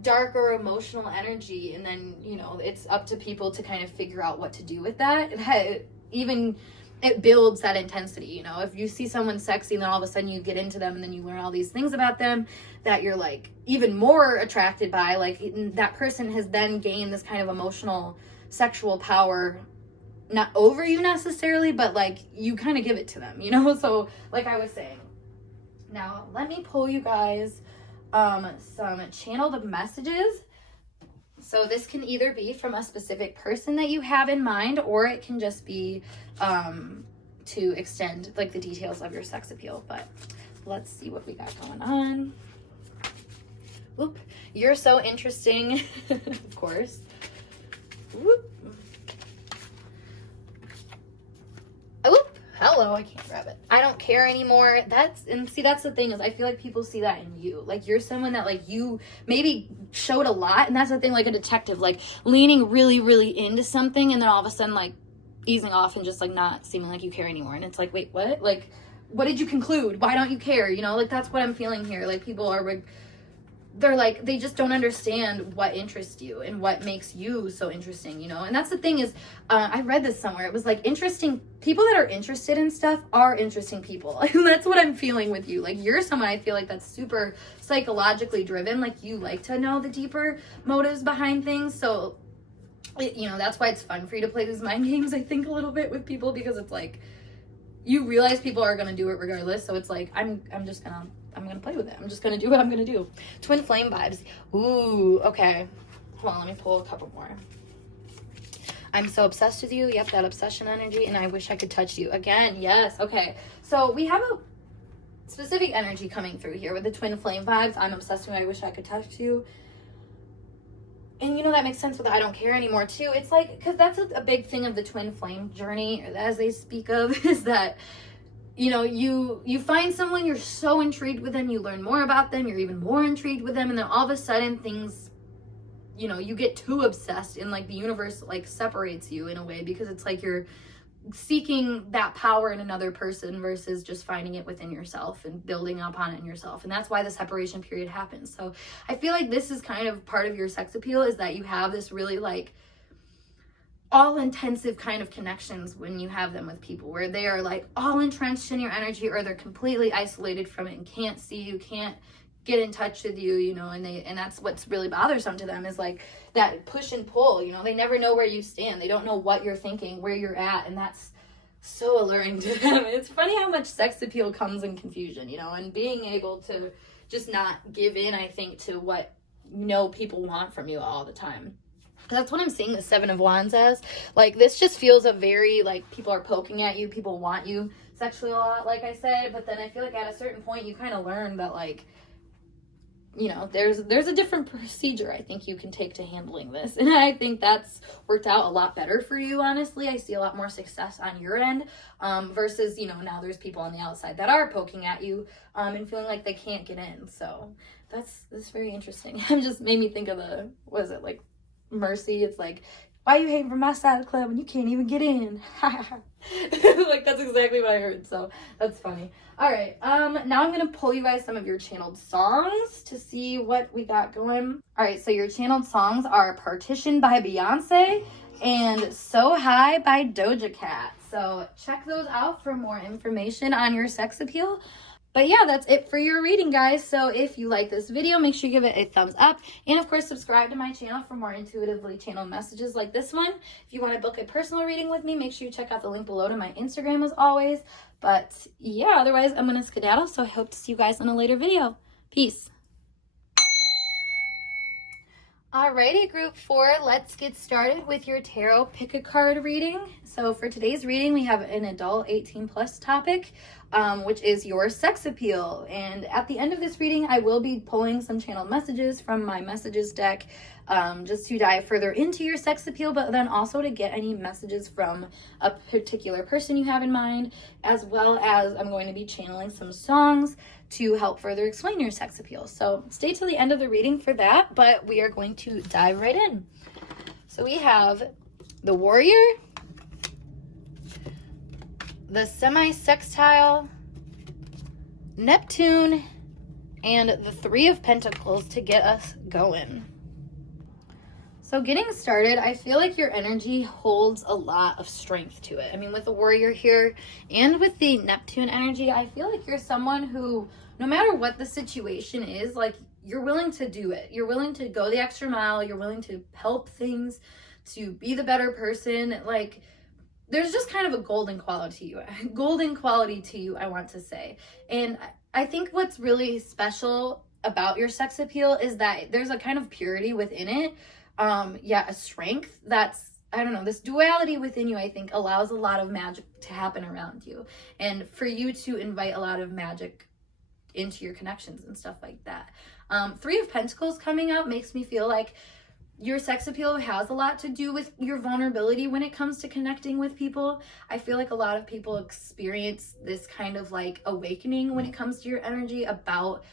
darker emotional energy. And then, you know, it's up to people to kind of figure out what to do with that. It builds that intensity. You know, if you see someone sexy and then all of a sudden you get into them and then you learn all these things about them that you're like even more attracted by, like that person has then gained this kind of emotional sexual power, not over you necessarily, but like you kind of give it to them, you know? So like I was saying, now let me pull you guys some channeled messages. So this can either be from a specific person that you have in mind, or it can just be to extend like the details of your sex appeal. But let's see what we got going on. Whoop. You're so interesting. Of course. Whoop. Whoop. Hello, I can't grab it. I don't care anymore. That's the thing, is I feel like people see that in you. Like you're someone that like you maybe showed a lot, and that's the thing, like a detective, like leaning really, really into something, and then all of a sudden like easing off and just like not seeming like you care anymore. And it's like, wait, what? Like, what did you conclude? Why don't you care? You know, like that's what I'm feeling here. Like people are, they're like, they just don't understand what interests you and what makes you so interesting, you know? And that's the thing is, I read this somewhere. It was like interesting people that are interested in stuff are interesting people. And that's what I'm feeling with you. Like you're someone I feel like that's super psychologically driven. Like you like to know the deeper motives behind things. So, you know, that's why it's fun for you to play these mind games, I think, a little bit with people, because it's like, you realize people are going to do it regardless. So it's like, I'm going to play with it. I'm just going to do what I'm going to do. Twin flame vibes. Ooh, okay. Hold on, let me pull a couple more. I'm so obsessed with you. Yep, that obsession energy. And I wish I could touch you. Again, yes. Okay. So we have a specific energy coming through here with the twin flame vibes. I'm obsessed with you. I wish I could touch you. And, you know, that makes sense with the I don't care anymore, too. It's like, because that's a big thing of the twin flame journey, as they speak of, is that, you know, you find someone, you're so intrigued with them, you learn more about them, you're even more intrigued with them, and then all of a sudden things, you know, you get too obsessed, and like the universe like separates you in a way, because it's like you're seeking that power in another person versus just finding it within yourself and building upon it in yourself. And that's why the separation period happens. So I feel like this is kind of part of your sex appeal, is that you have this really like all intensive kind of connections when you have them with people, where they are like all entrenched in your energy, or they're completely isolated from it and can't see you, can't get in touch with you, you know, and that's what's really bothersome to them, is like that push and pull, you know. They never know where you stand. They don't know what you're thinking, where you're at, and that's so alluring to them. It's funny how much sex appeal comes in confusion, you know, and being able to just not give in, I think, to what, you know, people want from you all the time. That's what I'm seeing the Seven of Wands as. Like, this just feels a very, like, people are poking at you, people want you sexually a lot, like I said, but then I feel like at a certain point you kind of learn that, like, you know, there's a different procedure I think you can take to handling this, and I think that's worked out a lot better for you, honestly. I see a lot more success on your end, versus, you know, now there's people on the outside that are poking at you, and feeling like they can't get in. So that's very interesting. It just made me think of what is it, like, Mercy? It's like, why are you hating from my side of the club when you can't even get in? Like, that's exactly what I heard, so that's funny. All right, now I'm gonna pull you guys some of your channeled songs to see what we got going. All right, so your channeled songs are Partition by Beyonce and So High by Doja Cat. So check those out for more information on your sex appeal. But yeah, that's it for your reading, guys. So if you like this video, make sure you give it a thumbs up. And of course, subscribe to my channel for more intuitively channeled messages like this one. If you want to book a personal reading with me, make sure you check out the link below to my Instagram as always. But yeah, otherwise, I'm going to skedaddle. So I hope to see you guys in a later video. Peace. Alrighty, group 4, let's get started with your tarot pick a card reading. So for today's reading, we have an adult 18 plus topic, which is your sex appeal. And at the end of this reading, I will be pulling some channeled messages from my messages deck, just to dive further into your sex appeal, but then also to get any messages from a particular person you have in mind, as well as I'm going to be channeling some songs to help further explain your sex appeal. So stay till the end of the reading for that, but we are going to dive right in. So we have the Warrior, the Semi-Sextile, Neptune, and the Three of Pentacles to get us going. So getting started, I feel like your energy holds a lot of strength to it. I mean, with the Warrior here and with the Neptune energy, I feel like you're someone who, no matter what the situation is, like, you're willing to do it. You're willing to go the extra mile. You're willing to help things, to be the better person. Like, there's just kind of a golden quality to you, I want to say. And I think what's really special about your sex appeal is that there's a kind of purity within it. A strength that's, I don't know, this duality within you, I think, allows a lot of magic to happen around you, and for you to invite a lot of magic into your connections and stuff like that. Three of Pentacles coming out makes me feel like your sex appeal has a lot to do with your vulnerability when it comes to connecting with people. I feel like a lot of people experience this kind of like awakening when it comes to your energy about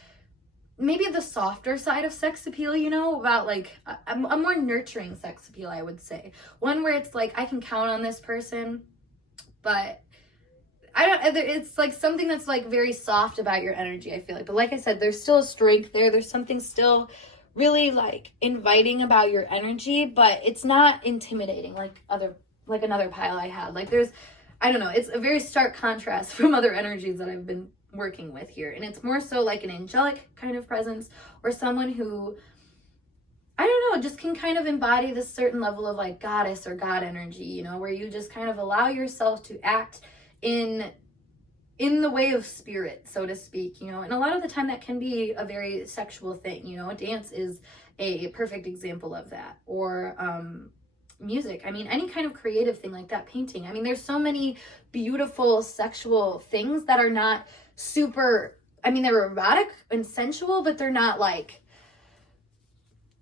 maybe the softer side of sex appeal, you know, about like a more nurturing sex appeal, I would say. One where it's like, I can count on this person, but it's like something that's like very soft about your energy, I feel like. But like I said, there's still a strength there. There's something still really like inviting about your energy, but it's not intimidating like another pile I had. Like there's, I don't know, it's a very stark contrast from other energies that I've been working with here. And it's more so like an angelic kind of presence, or someone who, I don't know, just can kind of embody this certain level of like goddess or god energy, you know, where you just kind of allow yourself to act in the way of spirit, so to speak, you know. And a lot of the time that can be a very sexual thing, you know. Dance is a perfect example of that, or music. I mean, any kind of creative thing like that, painting. I mean, there's so many beautiful sexual things that are not super, I mean, they're erotic and sensual, but they're not like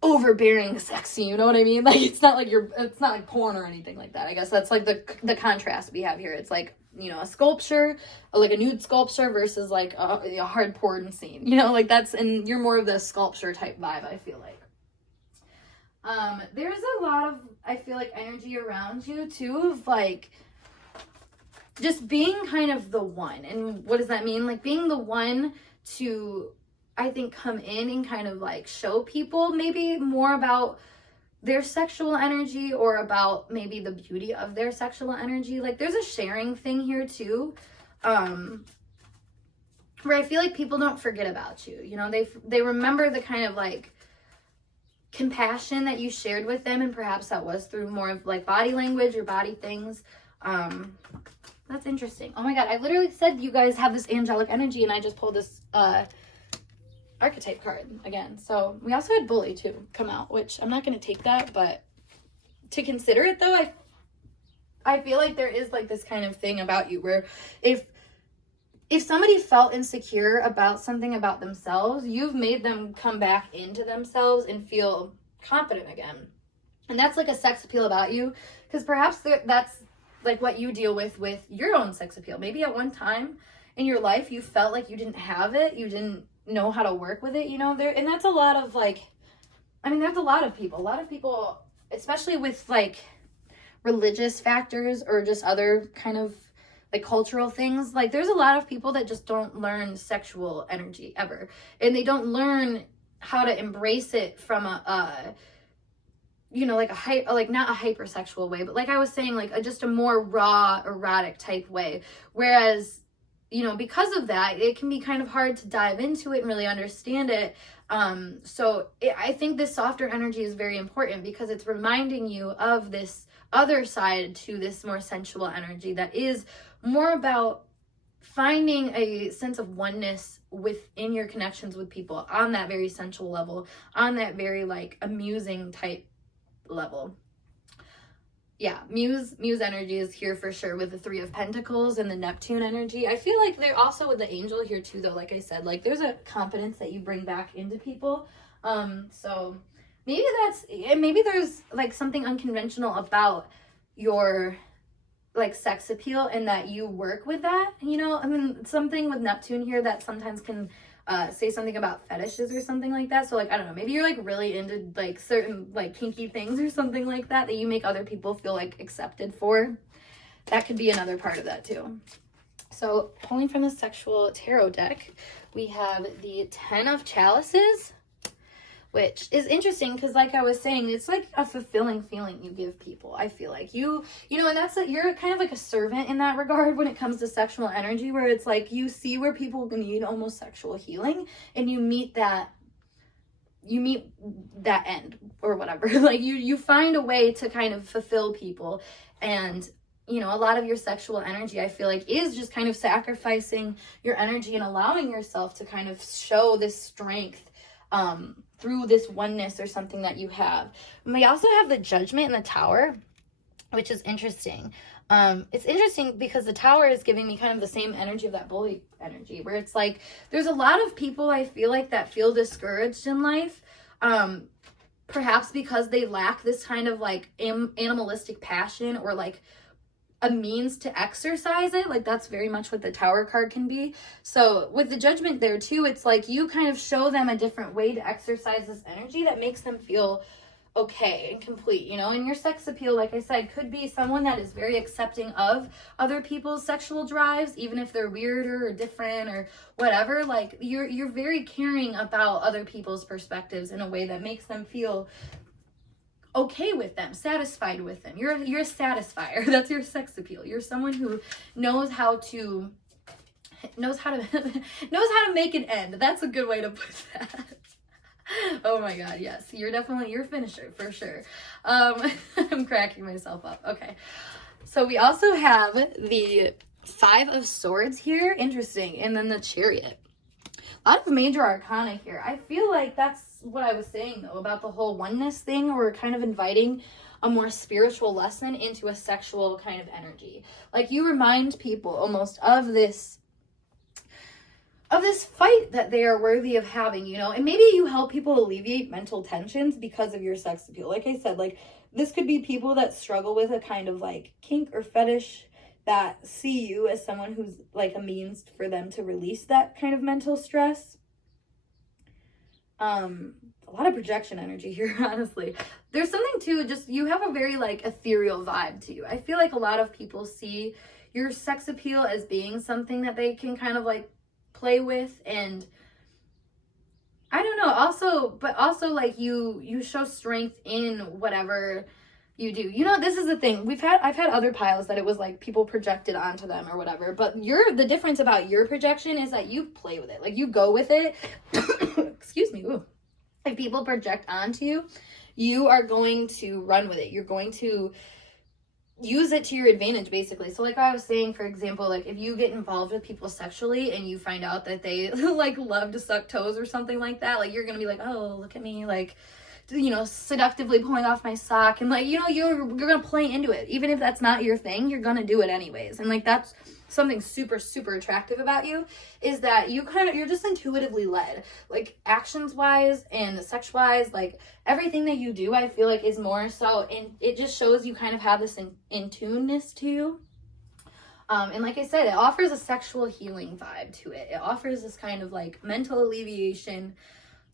overbearing sexy, you know what I mean? Like, it's not like porn or anything like that. I guess that's like the contrast we have here. It's like, you know, a sculpture, like a nude sculpture versus like a hard porn scene, you know, like that's, and you're more of the sculpture type vibe, I feel like. There's a lot of, I feel like, energy around you too, of like, just being kind of the one. And what does that mean? Like being the one to, I think, come in and kind of like show people maybe more about their sexual energy, or about maybe the beauty of their sexual energy. Like there's a sharing thing here too, where I feel like people don't forget about you. You know, they remember the kind of like compassion that you shared with them, and perhaps that was through more of like body language or body things. That's interesting. Oh my god, I literally said you guys have this angelic energy, and I just pulled this archetype card again. So we also had bully too come out, which I'm not going to take that, but to consider it though, I feel like there is like this kind of thing about you where if somebody felt insecure about something about themselves, you've made them come back into themselves and feel confident again. And that's like a sex appeal about you, because perhaps that's like what you deal with your own sex appeal. Maybe at one time in your life you felt like you didn't have it, you didn't know how to work with it, you know, there. And that's a lot of like, I mean, there's a lot of people, especially with like religious factors or just other kind of like cultural things. Like there's a lot of people that just don't learn sexual energy ever, and they don't learn how to embrace it from a you know, like not a hypersexual way, but like I was saying, like just a more raw erotic type way. Whereas, you know, because of that, it can be kind of hard to dive into it and really understand it. I think this softer energy is very important, because it's reminding you of this other side to this more sensual energy that is more about finding a sense of oneness within your connections with people on that very sensual level, on that very like amusing type level. Yeah, Muse energy is here for sure with the Three of Pentacles and the Neptune energy. I feel like they're also with the angel here too, though. Like I said, like there's a confidence that you bring back into people. So maybe there's like something unconventional about your like sex appeal, and that you work with that, you know. I mean, something with Neptune here that sometimes can say something about fetishes or something like that. So like, I don't know, maybe you're like really into like certain like kinky things or something like that you make other people feel like accepted for. That could be another part of that too. So pulling from the sexual tarot deck, we have the 10 of Chalices, which is interesting because like I was saying, it's like a fulfilling feeling you give people. I feel like you know, and you're kind of like a servant in that regard when it comes to sexual energy, where it's like you see where people need almost sexual healing, and you meet that end or whatever. Like you find a way to kind of fulfill people. And you know, a lot of your sexual energy, I feel like, is just kind of sacrificing your energy and allowing yourself to kind of show this strength through this oneness or something that you have. And we also have the Judgment and the Tower, which is interesting. It's interesting because the Tower is giving me kind of the same energy of that bully energy, where it's like there's a lot of people I feel like that feel discouraged in life, perhaps because they lack this kind of like animalistic passion, or like a means to exercise it. Like that's very much what the Tower card can be. So with the Judgment there too, it's like you kind of show them a different way to exercise this energy that makes them feel okay and complete, you know. And your sex appeal, like I said, could be someone that is very accepting of other people's sexual drives, even if they're weirder or different or whatever. Like you're very caring about other people's perspectives in a way that makes them feel okay with them, satisfied with them. You're a satisfier. That's your sex appeal. You're someone who knows how to make an end. That's a good way to put that. Oh my god, yes. You're a finisher for sure. I'm cracking myself up. Okay. So we also have the 5 of Swords here. Interesting. And then the Chariot. A lot of major arcana here. I feel like that's what I was saying though about the whole oneness thing. We're kind of inviting a more spiritual lesson into a sexual kind of energy. Like you remind people almost of this fight that they are worthy of having, you know. And maybe you help people alleviate mental tensions because of your sex appeal. Like I said, like this could be people that struggle with a kind of like kink or fetish, that see you as someone who's like a means for them to release that kind of mental stress. A lot of projection energy here, honestly. There's something too, just you have a very like ethereal vibe to you. I feel like a lot of people see your sex appeal as being something that they can kind of like play with. And I don't know, also like you show strength in whatever you do. You know, this is the thing. I've had other piles that it was like people projected onto them or whatever. But the difference about your projection is that you play with it. Like you go with it. Excuse me. Ooh. If people project onto you, you are going to run with it. You're going to use it to your advantage, basically. So like I was saying, for example, like if you get involved with people sexually and you find out that they like love to suck toes or something like that, like you're gonna be like, oh, look at me, like, you know, seductively pulling off my sock, and like, you know, you're gonna play into it. Even if that's not your thing, you're gonna do it anyways. And like that's something super, super attractive about you, is that you're just intuitively led, like actions wise and sex wise, like everything that you do, I feel like is more so, and it just shows you kind of have this in tuneness to you. And like I said, it offers a sexual healing vibe to it. It offers this kind of like mental alleviation,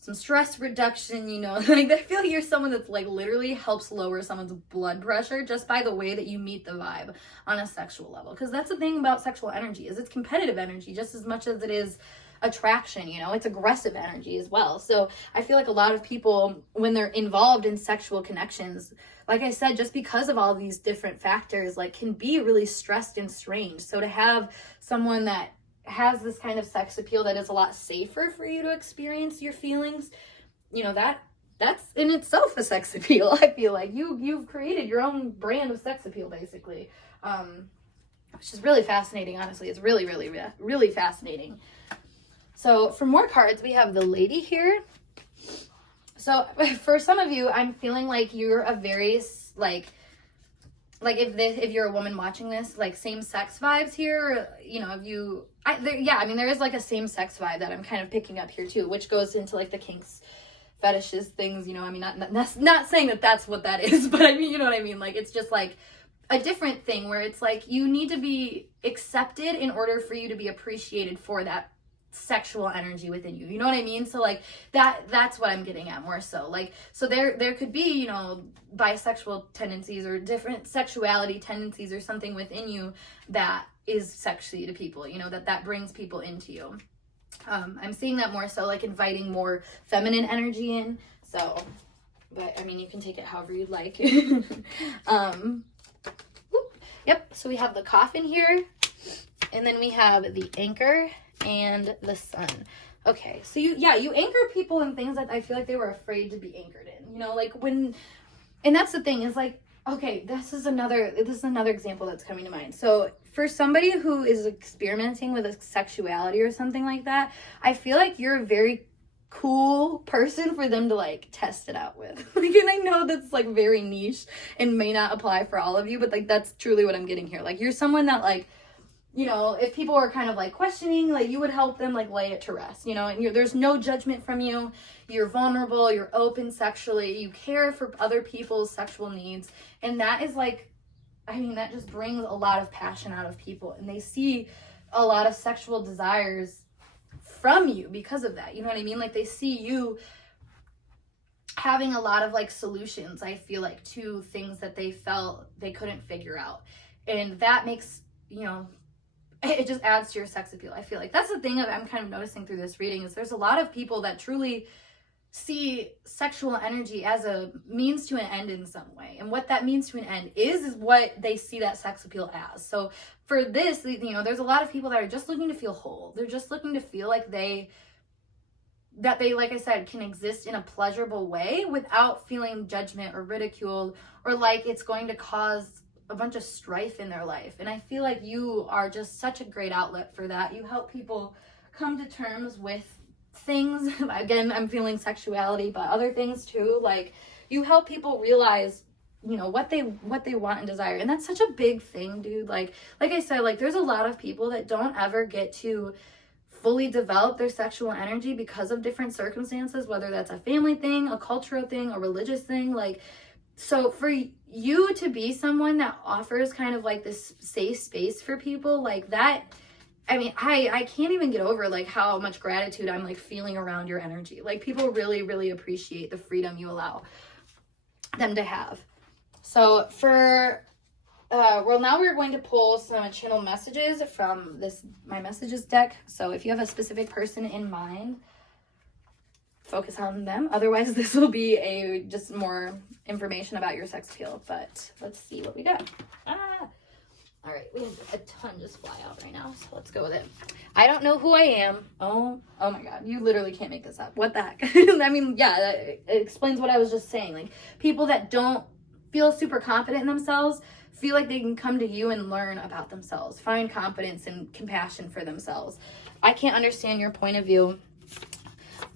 some stress reduction, you know. Like I feel like you're someone that's like literally helps lower someone's blood pressure just by the way that you meet the vibe on a sexual level. Because that's the thing about sexual energy, is it's competitive energy just as much as it is attraction, you know. It's aggressive energy as well. So I feel like a lot of people, when they're involved in sexual connections, like I said, just because of all these different factors, like can be really stressed and strange. So to have someone that has this kind of sex appeal that is a lot safer for you to experience your feelings, you know, that's in itself a sex appeal. I feel like you've created your own brand of sex appeal, basically, which is really fascinating. Honestly, it's really, really, really fascinating. So for more cards, we have the Lady here. So for some of you, I'm feeling like you're a very like if you're a woman watching this, like same sex vibes here, you know, there is like a same sex vibe that I'm kind of picking up here too, which goes into like the kinks, fetishes, things, you know. I mean, not saying that that's what that is, but I mean, you know what I mean? Like, it's just like a different thing where it's like you need to be accepted in order for you to be appreciated for that sexual energy within you, you know what I mean? So like that's what I'm getting at more so. Like, so there could be, you know, bisexual tendencies or different sexuality tendencies or something within you that is sexy to people, you know, that brings people into you. I'm seeing that more so like inviting more feminine energy in. So, but I mean, you can take it however you'd like. Yep, so we have the Coffin here, and then we have the Anchor and the Sun. Okay, so you anchor people in things that I feel like they were afraid to be anchored in, you know, like and that's the thing, is like, okay, this is another example that's coming to mind. So for somebody who is experimenting with a sexuality or something like that, I feel like you're a very cool person for them to like test it out with. Like, and I know that's like very niche and may not apply for all of you, but like that's truly what I'm getting here. Like, you're someone that, like, you know, if people are kind of like questioning, like you would help them like lay it to rest, you know, and there's no judgment from you. You're vulnerable, you're open sexually, you care for other people's sexual needs. And that is like, I mean, that just brings a lot of passion out of people, and they see a lot of sexual desires from you because of that. You know what I mean? Like, they see you having a lot of like solutions, I feel like, to things that they felt they couldn't figure out. And that makes, you know, it just adds to your sex appeal. I feel like that's the thing that I'm kind of noticing through this reading, is there's a lot of people that truly see sexual energy as a means to an end in some way. And what that means to an end is what they see that sex appeal as. So for this, you know, there's a lot of people that are just looking to feel whole. They're just looking to feel like they, like I said, can exist in a pleasurable way without feeling judgment or ridiculed, or like it's going to cause a bunch of strife in their life. And I feel like you are just such a great outlet for that. You help people come to terms with things. Again, I'm feeling sexuality, but other things too. Like, you help people realize, you know, what they want and desire. And that's such a big thing, dude. Like I said, like, there's a lot of people that don't ever get to fully develop their sexual energy because of different circumstances, whether that's a family thing, a cultural thing, a religious thing. Like, so for you to be someone that offers kind of like this safe space for people like that, I mean, I can't even get over like how much gratitude I'm like feeling around your energy. Like, people really, really appreciate the freedom you allow them to have. So for Well, now we're going to pull some channel messages from my messages deck. So if you have a specific person in mind, focus on them. Otherwise, this will be just more information about your sex appeal. But let's see what we got. All right, we have a ton just fly out right now, so let's go with it. I don't know who I am. Oh my God, you literally can't make this up. What the heck? I mean, yeah, it explains what I was just saying. Like, people that don't feel super confident in themselves feel like they can come to you and learn about themselves, find confidence and compassion for themselves. I can't understand your point of view.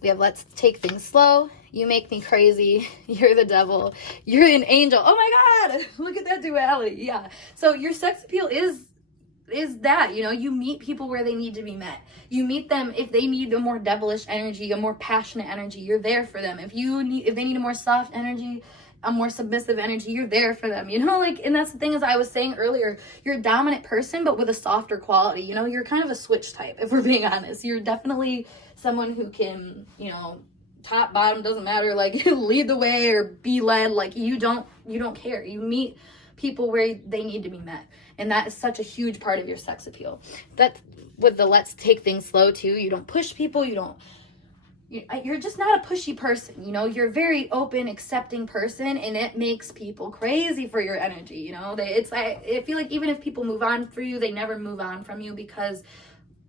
We have let's take things slow. You make me crazy. You're the devil. You're an angel. Oh my God. Look at that duality. Yeah. So your sex appeal is that, you know, you meet people where they need to be met. You meet them if they need a more devilish energy, a more passionate energy, you're there for them. If they need a more soft energy, a more submissive energy, you're there for them, you know, like, and that's the thing, as I was saying earlier, you're a dominant person, but with a softer quality, you know, you're kind of a switch type, if we're being honest. You're definitely someone who can, you know, top, bottom, doesn't matter, like, lead the way or be led, like, you don't care. You meet people where they need to be met, and that is such a huge part of your sex appeal. That, with the let's take things slow too, you don't push people, you're just not a pushy person, you know, you're a very open, accepting person, and it makes people crazy for your energy, you know. I feel like even if people move on for you, they never move on from you because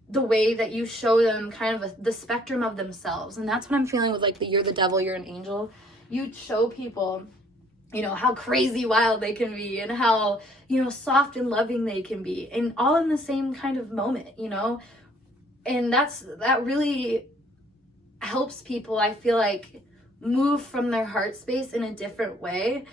the way that you show them kind of the spectrum of themselves. And that's what I'm feeling with, like, you're the devil, you're an angel. You show people, you know, how crazy wild they can be and how, you know, soft and loving they can be, and all in the same kind of moment, you know. And that really helps people, I feel like, move from their heart space in a different way.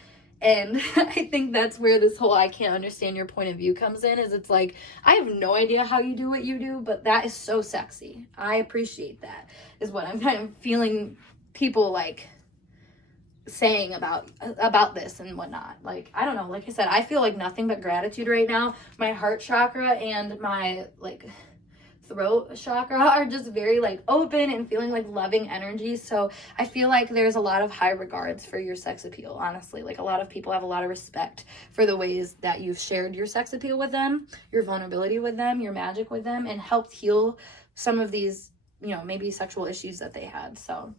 And I think that's where this whole I can't understand your point of view comes in, is it's like, I have no idea how you do what you do, but that is so sexy. I appreciate that, is what I'm kind of feeling people like saying about this and whatnot. Like, I don't know, like I said, I feel like nothing but gratitude right now. My heart chakra and my, like, throat chakra are just very, like, open and feeling like loving energy. So I feel like there's a lot of high regards for your sex appeal, honestly. Like, a lot of people have a lot of respect for the ways that you've shared your sex appeal with them, your vulnerability with them, your magic with them, and helped heal some of these, you know, maybe sexual issues that they had. So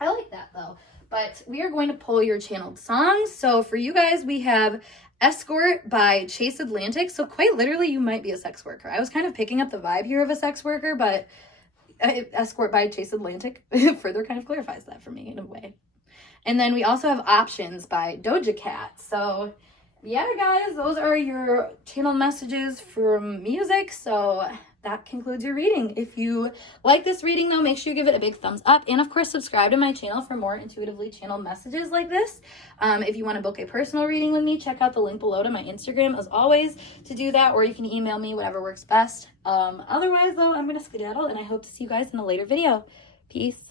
I like that, though. But we are going to pull your channeled songs. So for you guys, we have Escort by Chase Atlantic. So quite literally, you might be a sex worker. I was kind of picking up the vibe here of a sex worker, but Escort by Chase Atlantic further kind of clarifies that for me in a way. And then we also have Options by Doja Cat. So yeah, guys, those are your channel messages for music. So that concludes your reading. If you like this reading, though, make sure you give it a big thumbs up. And, of course, subscribe to my channel for more intuitively channeled messages like this. If you want to book a personal reading with me, check out the link below to my Instagram, as always, to do that. Or you can email me, whatever works best. Otherwise, though, I'm going to skedaddle, and I hope to see you guys in a later video. Peace.